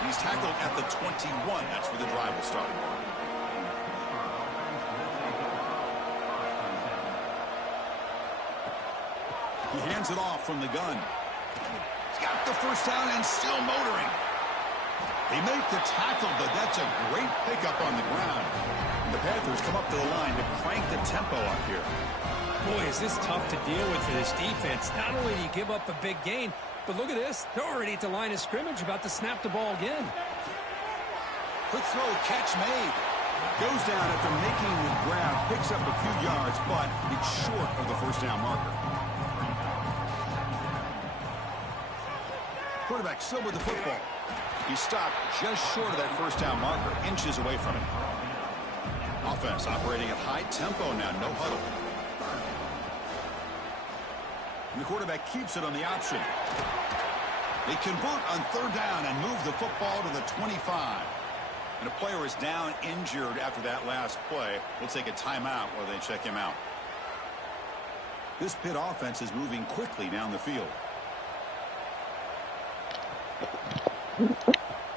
He's tackled at the 21. That's where the drive will start. He hands it off from the gun. He's got the first down and still motoring. They make the tackle, but that's a great pickup on the ground. And the Panthers come up to the line to crank the tempo up here. Boy, is this tough to deal with for this defense. Not only do you give up a big gain, but look at this. They're already at the line of scrimmage, about to snap the ball again. Quick throw, catch made. Goes down after making the grab, picks up a few yards, but it's short of the first down marker. Quarterback still with the football. He stopped just short of that first down marker, inches away from it. Offense operating at high tempo now, no huddle. And the quarterback keeps it on the option. They convert on third down and move the football to the 25. And a player is down injured after that last play. We'll take a timeout while they check him out. This Pitt offense is moving quickly down the field.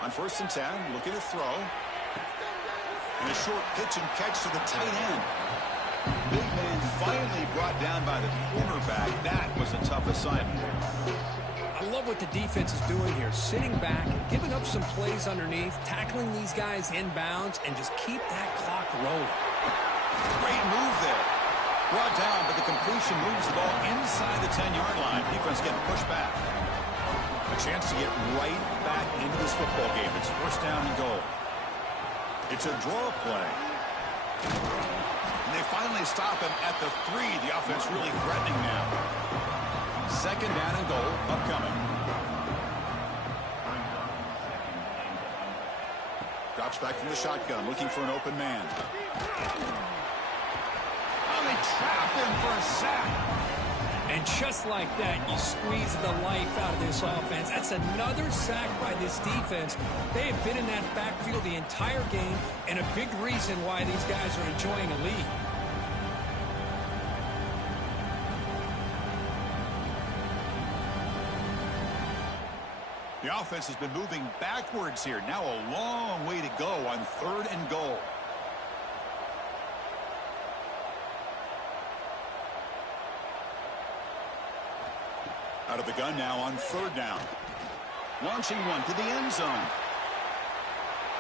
On 1st and 10, looking to throw. And a short pitch and catch to the tight end. Big man finally brought down by the cornerback. That was a tough assignment. I love what the defense is doing here. Sitting back, giving up some plays underneath, tackling these guys inbounds, and just keep that clock rolling. Great move there. Brought down, but the completion moves the ball inside the 10-yard line. Defense getting pushed back. A chance to get right back into this football game. It's first down and goal. It's a draw play. And they finally stop him at the 3. The offense really threatening now. Second down and goal upcoming. Drops back from the shotgun, looking for an open man. Oh, they trap him for a sack. And just like that, you squeeze the life out of this offense. That's another sack by this defense. They have been in that backfield the entire game, and a big reason why these guys are enjoying a lead. The offense has been moving backwards here. Now a long way to go on 3rd and goal. Out of the gun now on 3rd down. Launching one to the end zone.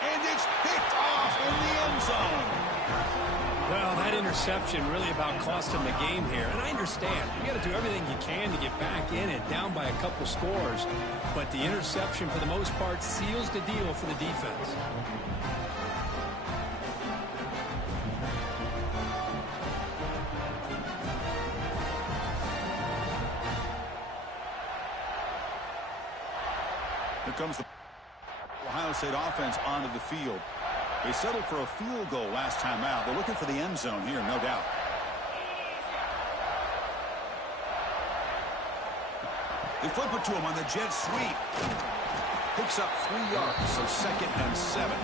And it's picked off in the end zone. Well, that interception really about cost him the game here. And I understand. You got to do everything you can to get back in and down by a couple scores. But the interception, for the most part, seals the deal for the defense. Here comes the Ohio State offense onto the field. They settled for a field goal last time out. They're looking for the end zone here, no doubt. They flip it to him on the jet sweep. Picks up 3 yards, so 2nd and 7.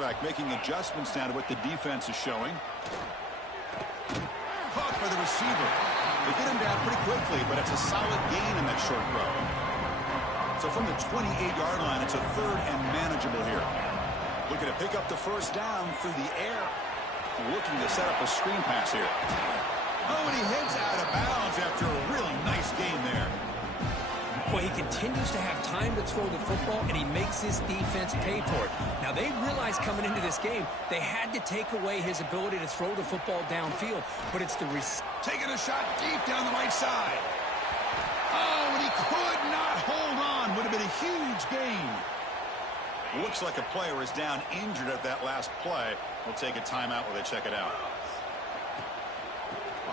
quarterback making adjustments now to what the defense is showing. Caught by the receiver. They get him down pretty quickly, but it's a solid gain in that short throw. So from the 28-yard line, it's a 3rd and manageable here. Looking to pick up the first down through the air. Looking to set up a screen pass here. Oh, and he heads out of bounds after a really nice game there. Well, he continues to have time to throw the football, and he makes his defense pay for it. Now, they realized coming into this game, they had to take away his ability to throw the football downfield, but it's the taking a shot deep down the right side. Oh, and he could not hold on. Would have been a huge gain. Looks like a player is down injured at that last play. We'll take a timeout while they check it out.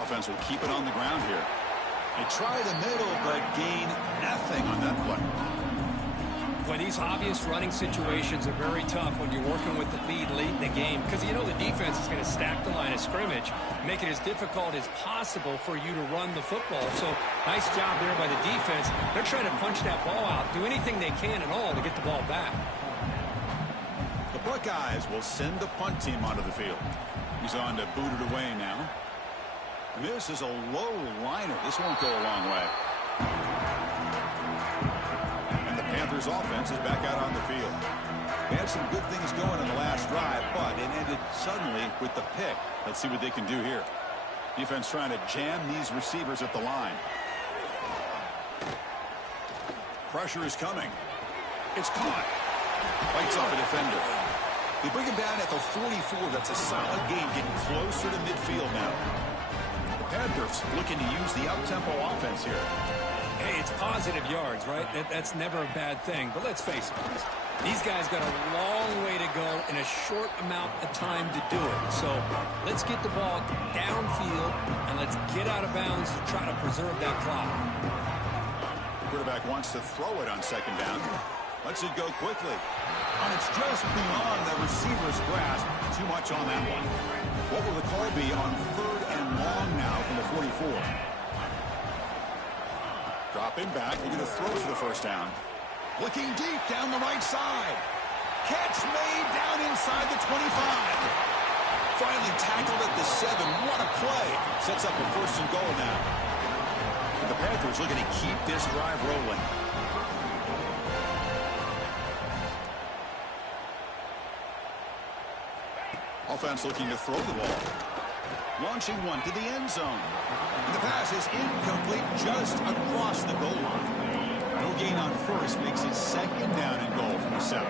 Offense will keep it on the ground here. They try the middle, but gain nothing on that play. Well, these obvious running situations are very tough when you're working with the lead late in the game, because you know the defense is going to stack the line of scrimmage, make it as difficult as possible for you to run the football. So nice job there by the defense. They're trying to punch that ball out, do anything they can at all to get the ball back. The Buckeyes will send the punt team onto the field. He's on to boot it away now. This is a low liner. This won't go a long way. And the Panthers offense is back out on the field. They had some good things going in the last drive, but it ended suddenly with the pick. Let's see what they can do here. Defense trying to jam these receivers at the line. Pressure is coming. It's caught. Bites off a defender. They bring him down at the 44. That's a solid game, getting closer to midfield now. Panthers looking to use the up-tempo offense here. Hey, it's positive yards, right? That's never a bad thing. But let's face it, these guys got a long way to go in a short amount of time to do it. So let's get the ball downfield, and let's get out of bounds to try to preserve that clock. The quarterback wants to throw it on 2nd down. Lets it go quickly. And it's just beyond the receiver's grasp. Too much on that one. What will the call be on 3rd and long now from the 44? Dropping back. They're going to throw for the first down. Looking deep down the right side. Catch made down inside the 25. Finally tackled at the 7. What a play. Sets up a 1st and goal now. And the Panthers looking to keep this drive rolling. Offense looking to throw the ball. Launching one to the end zone. And the pass is incomplete just across the goal line. No gain on 1st makes it 2nd down and goal from the 7.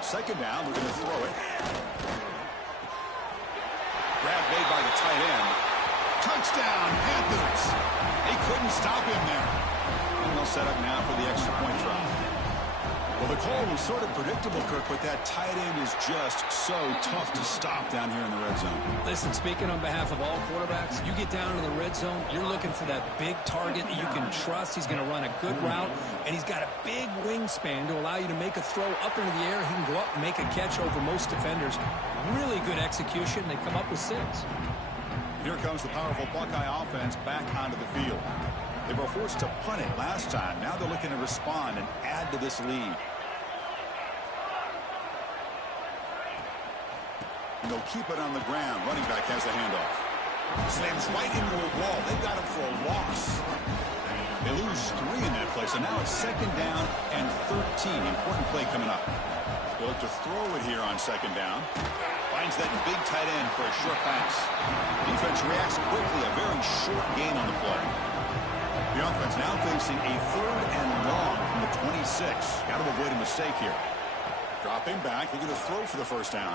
2nd down, we're going to throw it. Grab made by the tight end. Touchdown, Panthers. They couldn't stop him there. And they'll set up now for the extra point try. Well, the call was sort of predictable, Kirk, but that tight end is just so tough to stop down here in the red zone. Listen, speaking on behalf of all quarterbacks, you get down in the red zone, you're looking for that big target that you can trust. He's going to run a good route, and he's got a big wingspan to allow you to make a throw up into the air. He can go up and make a catch over most defenders. Really good execution. They come up with 6. Here comes the powerful Buckeye offense back onto the field. They were forced to punt it last time. Now they're looking to respond and add to this lead. And they'll keep it on the ground. Running back has the handoff. Slams right into a wall. They've got him for a loss. They lose 3 in that play, so now it's 2nd down and 13. Important play coming up. They'll have to throw it here on 2nd down. Finds that big tight end for a short pass. Defense reacts quickly. A very short gain on the play. The offense now facing a 3rd and long from the 26. Got to avoid a mistake here. Dropping back. They're going to throw for the first down.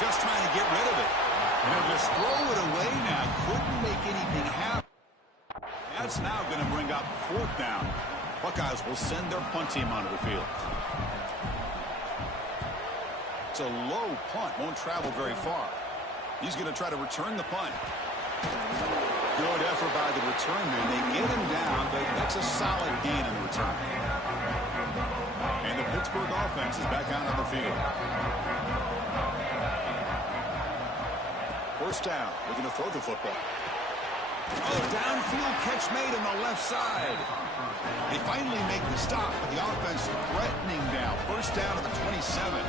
Just trying to get rid of it. And they'll just throw it away now. Couldn't make anything happen. That's now going to bring up 4th down. Buckeyes will send their punt team onto the field. It's a low punt. Won't travel very far. He's going to try to return the punt. Good effort by the return man. They get him down, but that's a solid gain in the return. And the Pittsburgh offense is back out on the field. 1st down. We're going to throw the football. Oh, downfield catch catch made on the left side. They finally make the stop, but the offense threatening now. First down at the 27.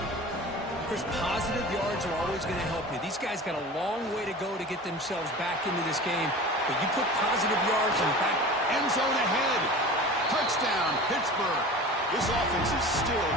Chris, positive yards are always going to help you. These guys got a long way to go to get themselves back into this game, but you put positive yards and back. End zone ahead. Touchdown, Pittsburgh. This offense is still...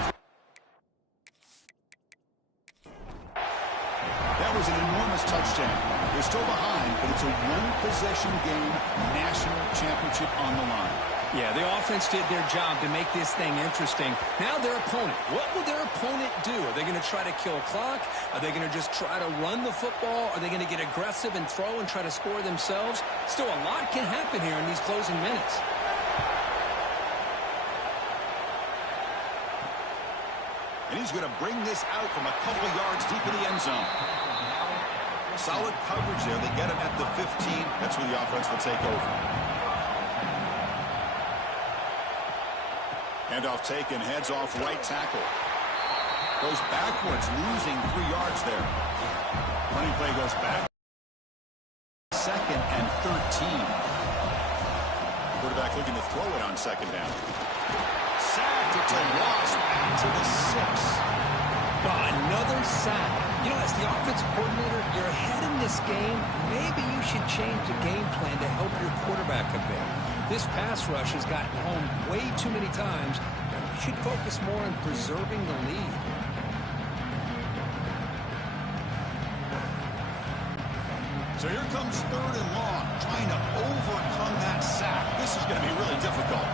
That was an enormous touchdown. They're still behind, but it's a one-possession game, national championship on the line. Yeah, the offense did their job to make this thing interesting. Now their opponent. What will their opponent do? Are they going to try to kill clock? Are they going to just try to run the football? Are they going to get aggressive and throw and try to score themselves? Still, a lot can happen here in these closing minutes. And he's going to bring this out from a couple yards deep in the end zone. Solid coverage there. They get him at the 15. That's where the offense will take over. Handoff taken, heads off right tackle. Goes backwards, losing 3 yards there. Running play goes back. Second and 13. Quarterback looking to throw it on second down. Sacked, it's a loss back to the 6. Another sack. You know, as the offensive coordinator, you're ahead in this game. Maybe you should change the game plan to help your quarterback a bit. This pass rush has gotten home way too many times. You should focus more on preserving the lead. So here comes third and long, trying to overcome that sack. This is going to be really difficult.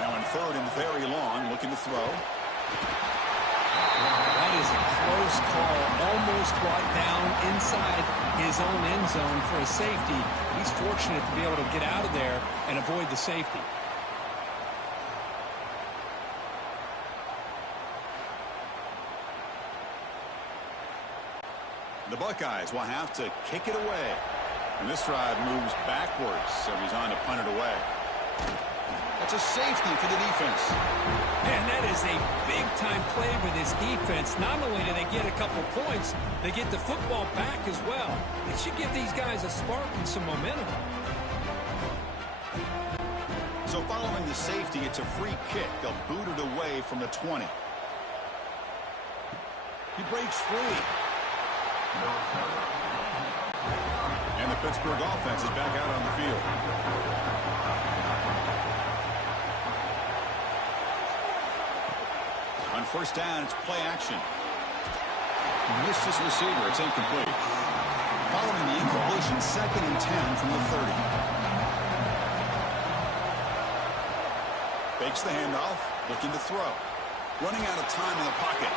Now in third and very long, looking to throw. That is a close call. Almost brought down inside his own end zone for a safety. He's fortunate to be able to get out of there and avoid the safety. The Buckeyes will have to kick it away. And this drive moves backwards, so he's on to punt it away. That's a safety for the defense. And that is a big-time play for this defense. Not only do they get a couple points, they get the football back as well. It should give these guys a spark and some momentum. So following the safety, it's a free kick. They'll boot it away from the 20. He breaks free. And the Pittsburgh offense is back out on the field. On first down, it's play action. Missed his receiver. It's incomplete. Following the incompletion, 2nd and 10 from the 30. Fakes the handoff, looking to throw. Running out of time in the pocket.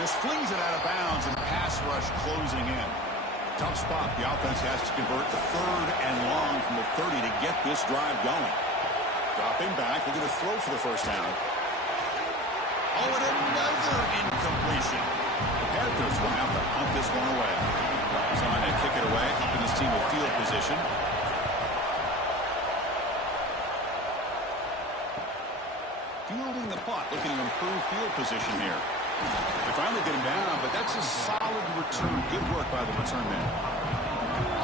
Just flings it out of bounds, and pass rush closing in. Tough spot. The offense has to convert the 3rd and long from the 30 to get this drive going. Dropping back, looking to throw for the first down. Oh, and another incompletion. The Panthers will have to punt this one away. Trying to kick it away, helping this team with field position. Fielding the punt, looking to improve field position here. They finally get him down, but that's a solid return. Good work by the return man.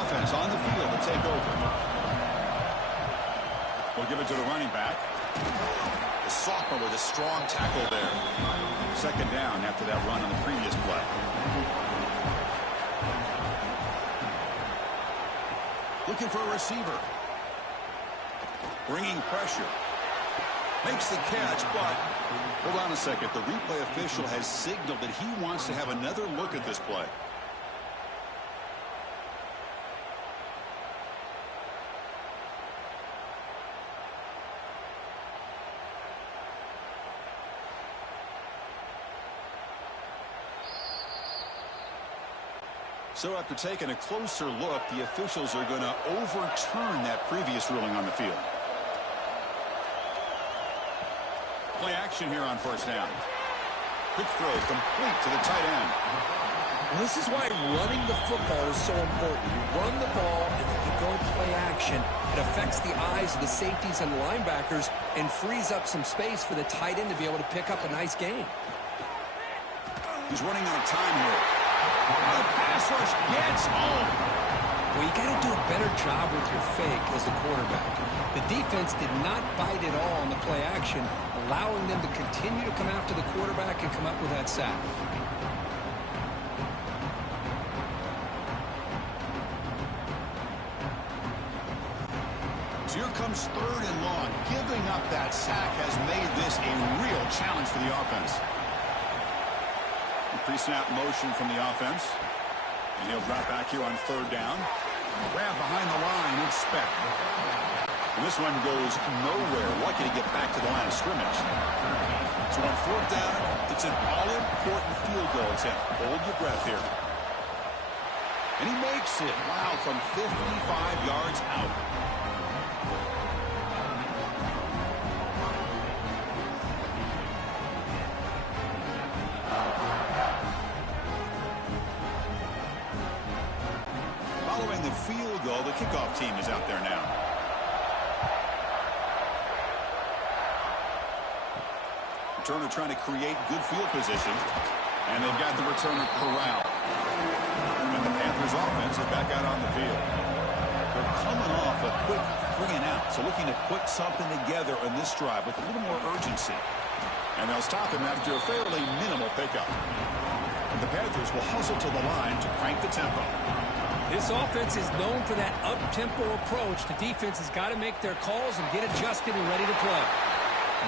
Offense on the field to take over. We'll give it to the running back. The sophomore with a strong tackle there. 2nd down after that run on the previous play. Looking for a receiver. Bringing pressure. Makes the catch, but hold on a second. The replay official has signaled that he wants to have another look at this play. So after taking a closer look, the officials are going to overturn that previous ruling on the field. Play action here on first down. Quick throw complete to the tight end. Well, this is why running the football is so important. You run the ball and then you go play action. It affects the eyes of the safeties and linebackers and frees up some space for the tight end to be able to pick up a nice game. He's running out of time here. The pass rush gets home. Well, you got to do a better job with your fake as the quarterback. The defense did not bite at all on the play action, allowing them to continue to come after the quarterback and come up with that sack. So here comes 3rd and long. Giving up that sack has made this a real challenge for the offense. Pre-snap motion from the offense. And he'll drop back here on 3rd down. Grab behind the line, inspect. And this one goes nowhere. Lucky to get back to the line of scrimmage. So on 4th down, it's an all-important field goal attempt. Hold your breath here. And he makes it. Wow, from 55 yards out. Following the field goal, the kickoff team is out there now. Returner trying to create good field position. And they've got the returner corralled. And the Panthers offense is back out on the field. They're coming off a quick 3 and out. So looking to put something together on this drive with a little more urgency. And they'll stop him after a fairly minimal pickup. And the Panthers will hustle to the line to crank the tempo. This offense is known for that up-tempo approach. The defense has got to make their calls and get adjusted and ready to play.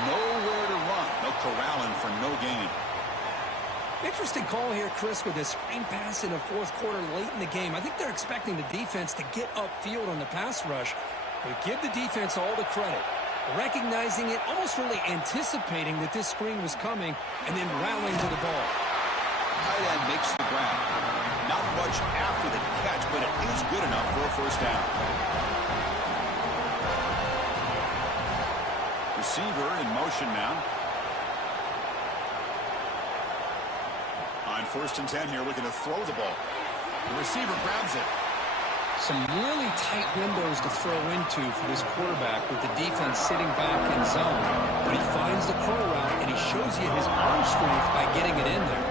Nowhere to run. No corralling for no gain. Interesting call here, Chris, with this screen pass in the 4th quarter late in the game. I think they're expecting the defense to get upfield on the pass rush. But give the defense all the credit. Recognizing it, almost really anticipating that this screen was coming, and then rallying to the ball. Tight end makes the grab. Not much after the catch, but it is good enough for a 1st down. Receiver in motion now. On 1st and 10 here, looking to throw the ball. The receiver grabs it. Some really tight windows to throw into for this quarterback with the defense sitting back in zone. But he finds the curl route, and he shows you his arm strength by getting it in there.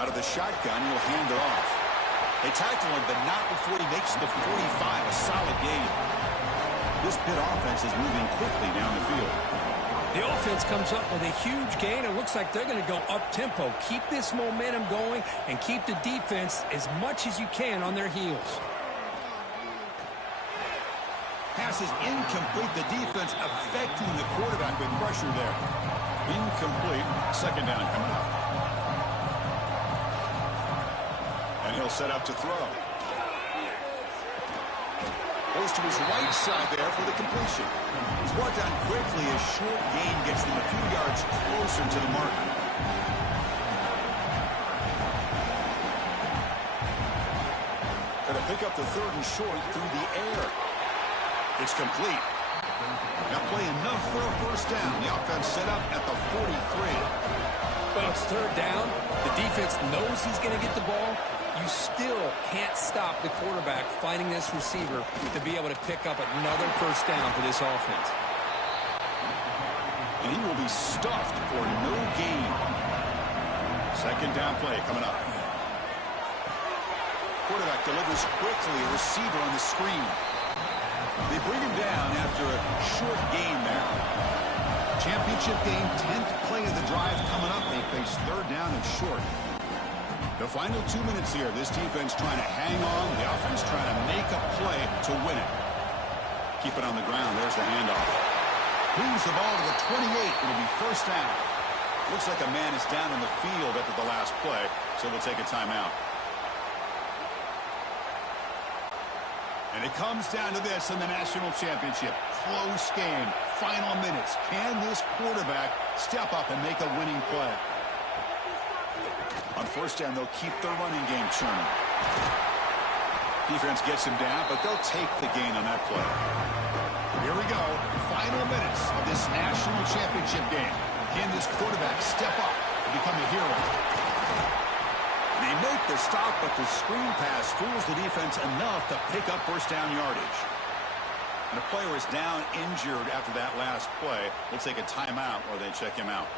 Out of the shotgun, he'll hand it off. They tackle him, but not before he makes the 45, a solid gain. This Pitt offense is moving quickly down the field. The offense comes up with a huge gain. It looks like they're going to go up-tempo. Keep this momentum going and keep the defense as much as you can on their heels. Pass is incomplete. The defense affecting the quarterback with pressure there. Incomplete. 2nd down coming up. And he'll set up to throw. Goes to his right side there for the completion. He's brought down quickly as short gain gets them a few yards closer to the mark. Going to pick up the 3rd and short through the air. It's complete. Now play enough for a 1st down. The offense set up at the 43. Well, it's 3rd down. The defense knows he's going to get the ball. You still can't stop the quarterback finding this receiver to be able to pick up another 1st down for this offense. And he will be stuffed for no gain. 2nd down play coming up. Quarterback delivers quickly. A receiver on the screen. They bring him down after a short gain there. Championship game, 10th play of the drive coming up. They face 3rd down and short. The final 2 minutes here. This defense trying to hang on. The offense trying to make a play to win it. Keep it on the ground. There's the handoff. Moves the ball to the 28. It'll be 1st down. Looks like a man is down on the field after the last play, so they'll take a timeout. And it comes down to this in the national championship. Close game. Final minutes. Can this quarterback step up and make a winning play? On 1st down, they'll keep their running game churning. Defense gets him down, but they'll take the gain on that play. Here we go. Final minutes of this national championship game. Can this quarterback step up and become a hero? They make the stop, but the screen pass fools the defense enough to pick up 1st down yardage. And the player is down injured after that last play. We'll take a timeout while they check him out.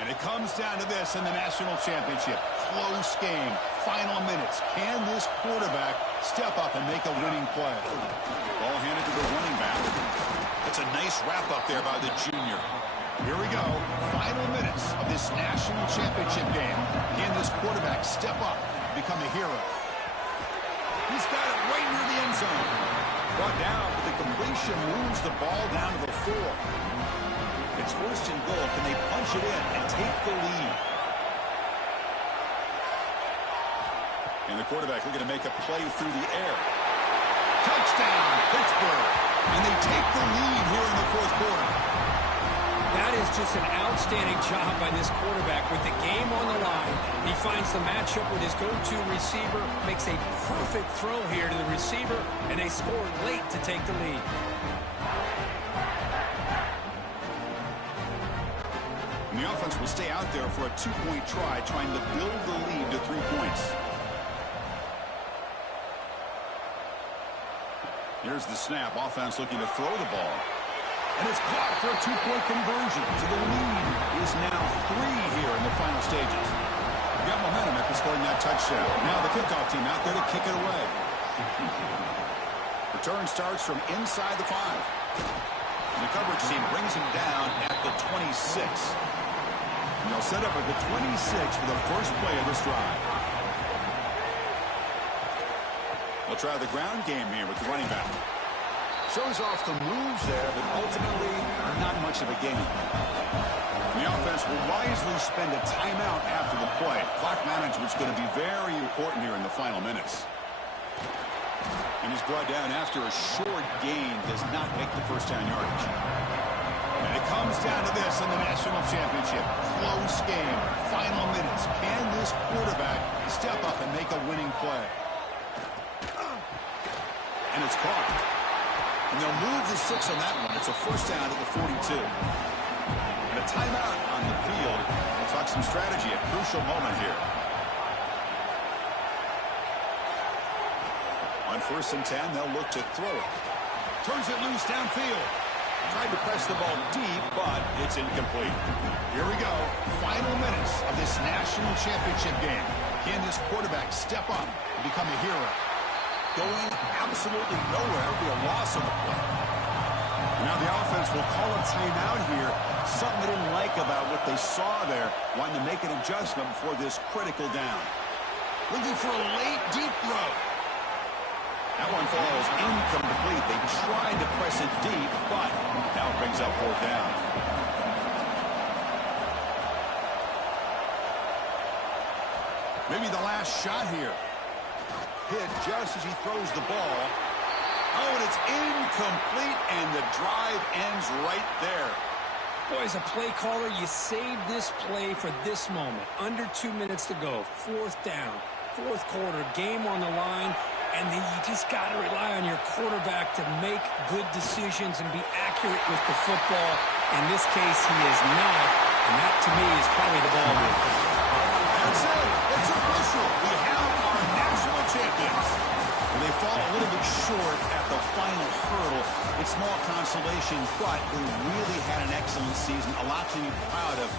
And it comes down to this in the national championship. Close game. Final minutes. Can this quarterback step up and make a winning play? Ball handed to the running back. That's a nice wrap-up there by the junior. Here we go. Final minutes of this national championship game. Can this quarterback step up and become a hero? He's got it right near the end zone. Brought down, but the completion moves the ball down to the 4. It's first and goal. Can they punch it in and take the lead? And the quarterback looking to make a play through the air. Touchdown, Pittsburgh. And they take the lead here in the fourth quarter. That is just an outstanding job by this quarterback with the game on the line. He finds the matchup with his go-to receiver, makes a perfect throw here to the receiver, and they score late to take the lead. And the offense will stay out there for a 2-point try, trying to build the lead to 3 points. Here's the snap. Offense looking to throw the ball. And it's caught for a 2-point conversion. So the lead is now 3 here in the final stages. We got momentum after scoring that touchdown. Now the kickoff team out there to kick it away. Return starts from inside the 5. And the coverage team brings him down at the 26. And they'll set up at the 26 for the first play of this drive. They'll try the ground game here with the running back. Shows off the moves there, but ultimately not much of a gain. The offense will wisely spend a timeout after the play. Clock management is going to be very important here in the final minutes. And he's brought down after a short gain, does not make the first down yardage. And it comes down to this in the national championship. Close game, final minutes. Can this quarterback step up and make a winning play? And it's caught. And they'll move the 6 on that one. It's a first down at the 42. And a timeout on the field. We'll talk some strategy at a crucial moment here. On 1st and 10, they'll look to throw it. Turns it loose downfield. Tried to press the ball deep, but it's incomplete. Here we go. Final minutes of this national championship game. Can this quarterback step up and become a hero? Going absolutely nowhere. It'll be a loss on the play. Now the offense will call a timeout here. Something they didn't like about what they saw there. Wanting to make an adjustment before this critical down. Looking for a late deep throw. That one falls incomplete. They tried to press it deep, but now it brings up 4th down. Maybe the last shot here. Hit just as he throws the ball. Oh, and it's incomplete, and the drive ends right there. Boy, as a play caller, you saved this play for this moment. Under 2 minutes to go. 4th down. 4th quarter. Game on the line. And then you just got to rely on your quarterback to make good decisions and be accurate with the football. In this case, he is not. And that, to me, is probably the ball move. That's it. It's official. We have our national champions. And they fall a little bit short at the final hurdle. It's small consolation, but they really had an excellent season. A lot to be proud of.